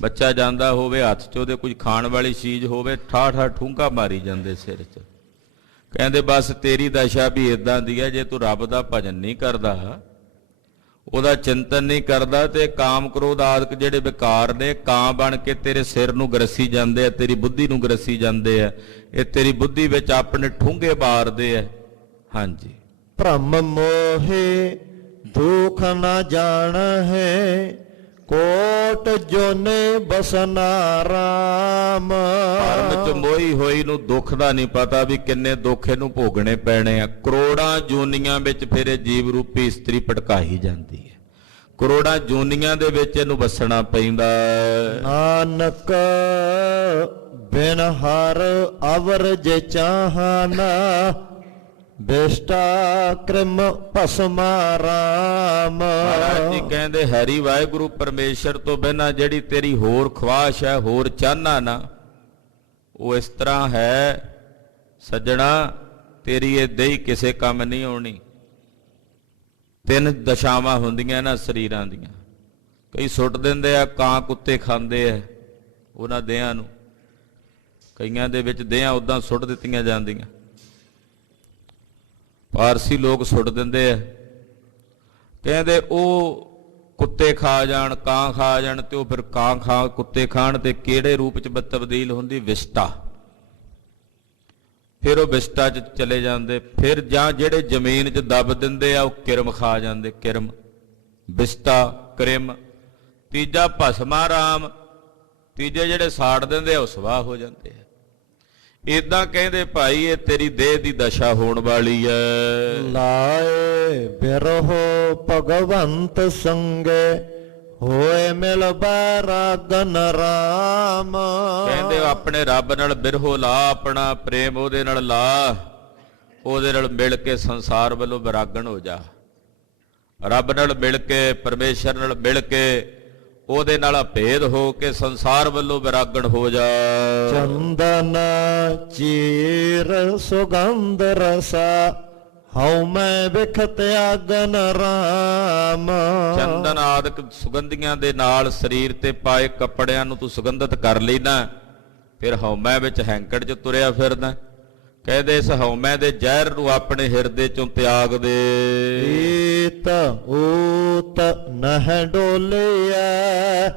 ਬੱਚਾ ਜਾਂਦਾ ਹੋਵੇ, ਹੱਥ 'ਚ ਉਹਦੇ ਕੁਝ ਖਾਣ ਵਾਲੀ ਚੀਜ਼ ਹੋਵੇ, ਠਾ ਠਾ ਠੂੰਗਾ ਮਾਰੀ ਜਾਂਦੇ ਸਿਰ 'ਚ। ਕਹਿੰਦੇ ਬਸ ਤੇਰੀ ਦਸ਼ਾ ਵੀ ਇਦਾਂ ਦੀ ਹੈ, ਜੇ ਤੂੰ ਰੱਬ ਦਾ ਭਜਨ ਨਹੀਂ ਕਰਦਾ, ਉਹਦਾ ਚਿੰਤਨ ਨਹੀਂ ਕਰਦਾ, ਤੇ ਕਾਮ ਕ੍ਰੋਧ ਆਦਿਕ ਜਿਹੜੇ ਵਿਕਾਰ ਨੇ ਕਾਂ ਬਣ ਕੇ ਤੇਰੇ ਸਿਰ ਨੂੰ ਗ੍ਰਸੀ ਜਾਂਦੇ ਆ, ਤੇਰੀ ਬੁੱਧੀ ਨੂੰ ਗ੍ਰਸੀ ਜਾਂਦੇ ਆ। ਇਹ ਤੇਰੀ ਬੁੱਧੀ ਵਿੱਚ ਆਪਣੇ ਠੂੰਗੇ ਮਾਰਦੇ ਆ। ਹਾਂਜੀ। ਭ੍ਰਮ ਮੋਹੇ ਦੁਖ ਨਾ ਜਾਣ ਹੈ, ਕੋਟ ਜੋਨੇ ਬਸਨਾ ਰਾਮ। ਭਰਮ ਚ ਮੋਹੀ ਹੋਈ ਨੂੰ ਦੁੱਖ ਦਾ ਨਹੀਂ ਪਤਾ ਵੀ ਕਿੰਨੇ ਦੁੱਖ ਇਹਨੂੰ ਭੋਗਣੇ ਪੈਣੇ ਆ। ਕਰੋੜਾਂ ਜੂਨੀਆਂ ਵਿੱਚ ਫਿਰ ਇਹ ਜੀਵ ਰੂਪੀ ਇਸਤਰੀ ਭਟਕਾਈ ਜਾਂਦੀ ਹੈ। ਕਰੋੜਾਂ ਜੂਨੀਆਂ ਦੇ ਵਿੱਚ ਇਹਨੂੰ ਵਸਣਾ ਪੈਂਦਾ। ਨਾਨਕ ਬਿਨ ਹਰ ਅਵਰ ਜੇ ਚਾਹਨਾ, ਬਿਸ਼ਟਾ ਕ੍ਰਿਮ ਭਸਮਾ ਰਾਮ। ਮਹਾਰਾਜ ਜੀ ਕਹਿੰਦੇ ਹਰੀ ਵਾਹਿਗੁਰੂ ਪਰਮੇਸ਼ਰ ਤੋਂ ਬਿਨਾਂ ਜਿਹੜੀ ਤੇਰੀ ਹੋਰ ਖਵਾਸ਼ ਹੈ, ਹੋਰ ਚਾਹਨਾ ਨਾ, ਉਹ ਇਸ ਤਰ੍ਹਾਂ ਹੈ ਸੱਜਣਾ, ਤੇਰੀ ਇਹ ਦੇਹੀ ਕਿਸੇ ਕੰਮ ਨਹੀਂ ਆਉਣੀ। ਤਿੰਨ ਦਸ਼ਾਵਾਂ ਹੁੰਦੀਆਂ ਨਾ ਸਰੀਰਾਂ ਦੀਆਂ। ਕਈ ਸੁੱਟ ਦਿੰਦੇ ਆ, ਕਾਂ ਕੁੱਤੇ ਖਾਂਦੇ ਆ ਉਹਨਾਂ ਦੇਹਾਂ ਨੂੰ। ਕਈਆਂ ਦੇ ਵਿੱਚ ਦੇਹਾਂ ਉੱਦਾਂ ਸੁੱਟ ਦਿੱਤੀਆਂ ਜਾਂਦੀਆਂ। ਪਾਰਸੀ ਲੋਕ ਸੁੱਟ ਦਿੰਦੇ ਆ, ਕਹਿੰਦੇ ਉਹ ਕੁੱਤੇ ਖਾ ਜਾਣ, ਕਾਂ ਖਾ ਜਾਣ, ਤੇ ਉਹ ਫਿਰ ਕਾਂ ਖਾ ਕੁੱਤੇ ਖਾਣ ਤੇ ਕਿਹੜੇ ਰੂਪ ਚ ਤਬਦੀਲ ਹੁੰਦੀ? ਵਿਸ਼ਟਾ। ਫਿਰ ਉਹ ਵਿਸ਼ਟਾ ਚ ਚਲੇ ਜਾਂਦੇ। ਫਿਰ ਜਾਂ ਜਿਹੜੇ ਜ਼ਮੀਨ ਚ ਦੱਬ ਦਿੰਦੇ ਆ, ਉਹ ਕਿਰਮ ਖਾ ਜਾਂਦੇ। ਕਿਰਮ, ਵਿਸ਼ਟਾ, ਕ੍ਰਿਮ। ਤੀਜਾ ਭਸਮਾ ਰਾਮ, ਤੀਜੇ ਜਿਹੜੇ ਸਾੜ ਦਿੰਦੇ ਆ ਉਹ ਸਵਾਹ ਹੋ ਜਾਂਦੇ ਆ। ਇਦਾਂ ਕਹਿੰਦੇ ਭਾਈ ਇਹ ਤੇਰੀ ਦੇਹ ਦੀ ਦਸ਼ਾ ਹੋਣ ਵਾਲੀ ਹੈ। ਲਾਏ ਬਿਰਹੋ ਭਗਵੰਤ ਸੰਗੇ, ਹੋਏ ਮਿਲ ਬੈਰਾਗਨ ਰਾਮ। ਕਹਿੰਦੇ ਆਪਣੇ ਰੱਬ ਨਾਲ ਬਿਰਹੋ ਲਾ, ਆਪਣਾ ਪ੍ਰੇਮ ਉਹਦੇ ਨਾਲ ਲਾ, ਉਹਦੇ ਨਾਲ ਮਿਲ ਕੇ ਸੰਸਾਰ ਵੱਲੋਂ ਵਿਰਾਗਣ ਹੋ ਜਾ। ਰੱਬ ਨਾਲ ਮਿਲ ਕੇ, ਪਰਮੇਸ਼ਰ ਨਾਲ ਮਿਲ ਕੇ, ਉਹਦੇ ਨਾਲ ਭੇਦ ਹੋ ਕੇ ਸੰਸਾਰ ਵੱਲੋਂ ਵਿਰਾਗਣ ਹੋ ਜਾ। ਚੰਦਨ ਚੀਰ ਸੁਗੰਧ ਰਸਾ, ਹਉ ਮੈਂ ਵਿਖਤ ਆਗਨ ਰਾਮ। ਚੰਦਨ ਆਦਿਕ ਸੁਗੰਧੀਆਂ ਦੇ ਨਾਲ ਸਰੀਰ ਤੇ ਪਾਏ ਕੱਪੜਿਆਂ ਨੂੰ ਤੂੰ ਸੁਗੰਧਿਤ ਕਰ ਲੈਣਾ, ਫਿਰ ਹਉਮੈ ਵਿੱਚ ਹੈਂਕੜ 'ਚ ਤੁਰਿਆ ਫਿਰਦਾ। ਕਹਿੰਦੇ ਇਸ ਹਉਮੈ ਦੇ ਜ਼ਹਿਰ ਨੂੰ ਆਪਣੇ ਹਿਰਦੇ ਚੋਂ ਤਿਆਗ ਦੇ। ਈਤ ਊਤ ਨਹਿ ਡੋਲਿਆ,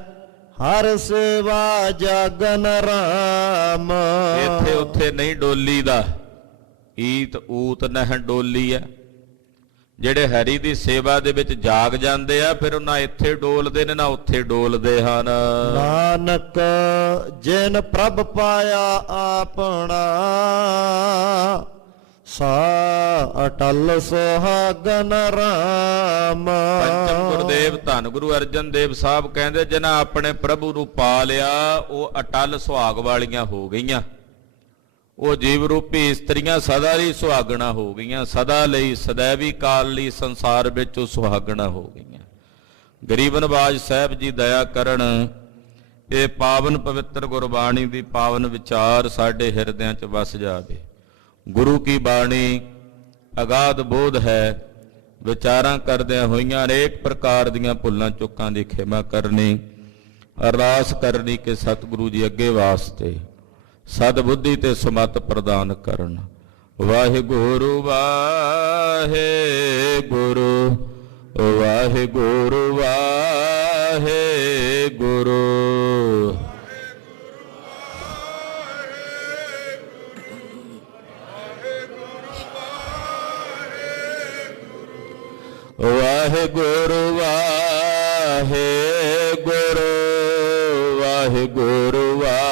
ਹਰ ਸੇਵਾ ਜਾਗਨ ਰਾਮ। ਇੱਥੇ ਉੱਥੇ ਨਹੀਂ ਡੋਲੀ ਦਾ। ਈਤ ਊਤ ਨਹਿ ਡੋਲੀ ਹੈ। ਜਿਹੜੇ ਹਰੀ ਦੀ ਸੇਵਾ ਦੇ ਵਿੱਚ ਜਾਗ ਜਾਂਦੇ ਆ, ਫਿਰ ਉਹਨਾਂ ਇੱਥੇ ਡੋਲਦੇ ਨੇ ਨਾ ਉੱਥੇ ਡੋਲਦੇ ਹਨ। ਨਾਨਕ ਜਿਨ ਪ੍ਰਭ ਪਾਇਆ ਆਪਣਾ, ਸਾ ਅਟਲ ਸੁਹਾਗਨ ਰਾਮ। ਪੰਚਮ ਗੁਰਦੇਵ ਧੰਨ ਗੁਰੂ ਅਰਜਨ ਦੇਵ ਸਾਹਿਬ ਕਹਿੰਦੇ ਜਿਨ੍ਹਾਂ ਆਪਣੇ ਪ੍ਰਭੂ ਨੂੰ ਪਾ ਲਿਆ, ਉਹ ਅਟਲ ਸੁਹਾਗ ਵਾਲੀਆਂ ਹੋ ਗਈਆਂ। ਉਹ ਜੀਵ ਰੂਪੀ ਇਸਤਰੀਆਂ ਸਦਾ ਲਈ ਸੁਹਾਗਣਾ ਹੋ ਗਈਆਂ। ਸਦਾ ਲਈ, ਸदैवी ਕਾਲ ਲਈ ਸੰਸਾਰ ਵਿੱਚ ਉਹ ਸੁਹਾਗਣਾ ਹੋ ਗਈਆਂ। ਗਰੀਬ ਨਵਾਜ ਸਾਹਿਬ ਜੀ ਦਇਆ ਕਰਨ, ਇਹ ਪਾਵਨ ਪਵਿੱਤਰ ਗੁਰਬਾਣੀ ਦੀ ਪਾਵਨ ਵਿਚਾਰ ਸਾਡੇ ਹਿਰਦਿਆਂ 'ਚ ਵਸ ਜਾਵੇ। ਗੁਰੂ ਕੀ ਬਾਣੀ ਅਗਾਧ ਬੋਧ ਹੈ। ਵਿਚਾਰਾਂ ਕਰਦਿਆਂ ਹੋਈਆਂ ਅਨੇਕ ਪ੍ਰਕਾਰ ਦੀਆਂ ਭੁੱਲਾਂ ਚੁੱਕਾਂ ਦੀ ਖਿਮਾ ਕਰਨੀ, ਅਰਦਾਸ ਕਰਨੀ ਕਿ ਸਤਿਗੁਰੂ ਜੀ ਅੱਗੇ ਵਾਸਤੇ ਸਦ ਬੁੱਧੀ ਤੇ ਸਮਤ ਪ੍ਰਦਾਨ ਕਰਨ। ਵਾਹਿਗੁਰੂ ਵਾਹਿਗੁਰੂ ਵਾਹਿਗੁਰੂ ਵਾਹਿਗੁਰੂ। ਵਾਹਿਗੁਰੂ ਵਾਹਿਗੁਰੂ ਵਾਹਿਗੁਰੂ ਵਾਹਿਗੁਰੂ।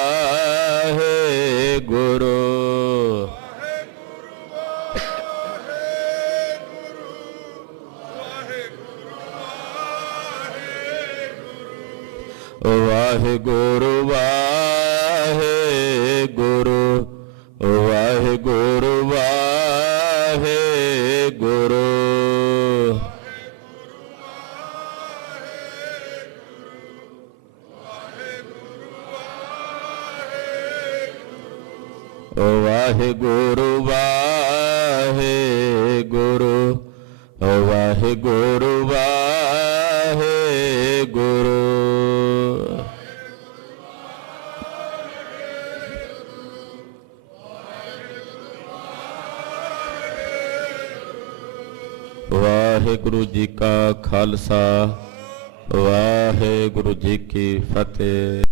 ਵਾਹਿਗੁਰੂ ਵਾਹਿਗੁਰੂ ਵਾਹਿਗੁਰੂ ਵਾਹਿਗੁਰੂ। ਵਾਹਿਗੁਰੂ ਵਾਹਿਗੁਰੂ ਵਾਹਿਗੁਰੂ ਵਾਹਿਗੁਰੂ। ਵਾਹਿਗੁਰੂ ਜੀ ਕਾ ਖਾਲਸਾ ਵਾਹਿਗੁਰੂ ਜੀ ਕੀ ਫਤਿਹ।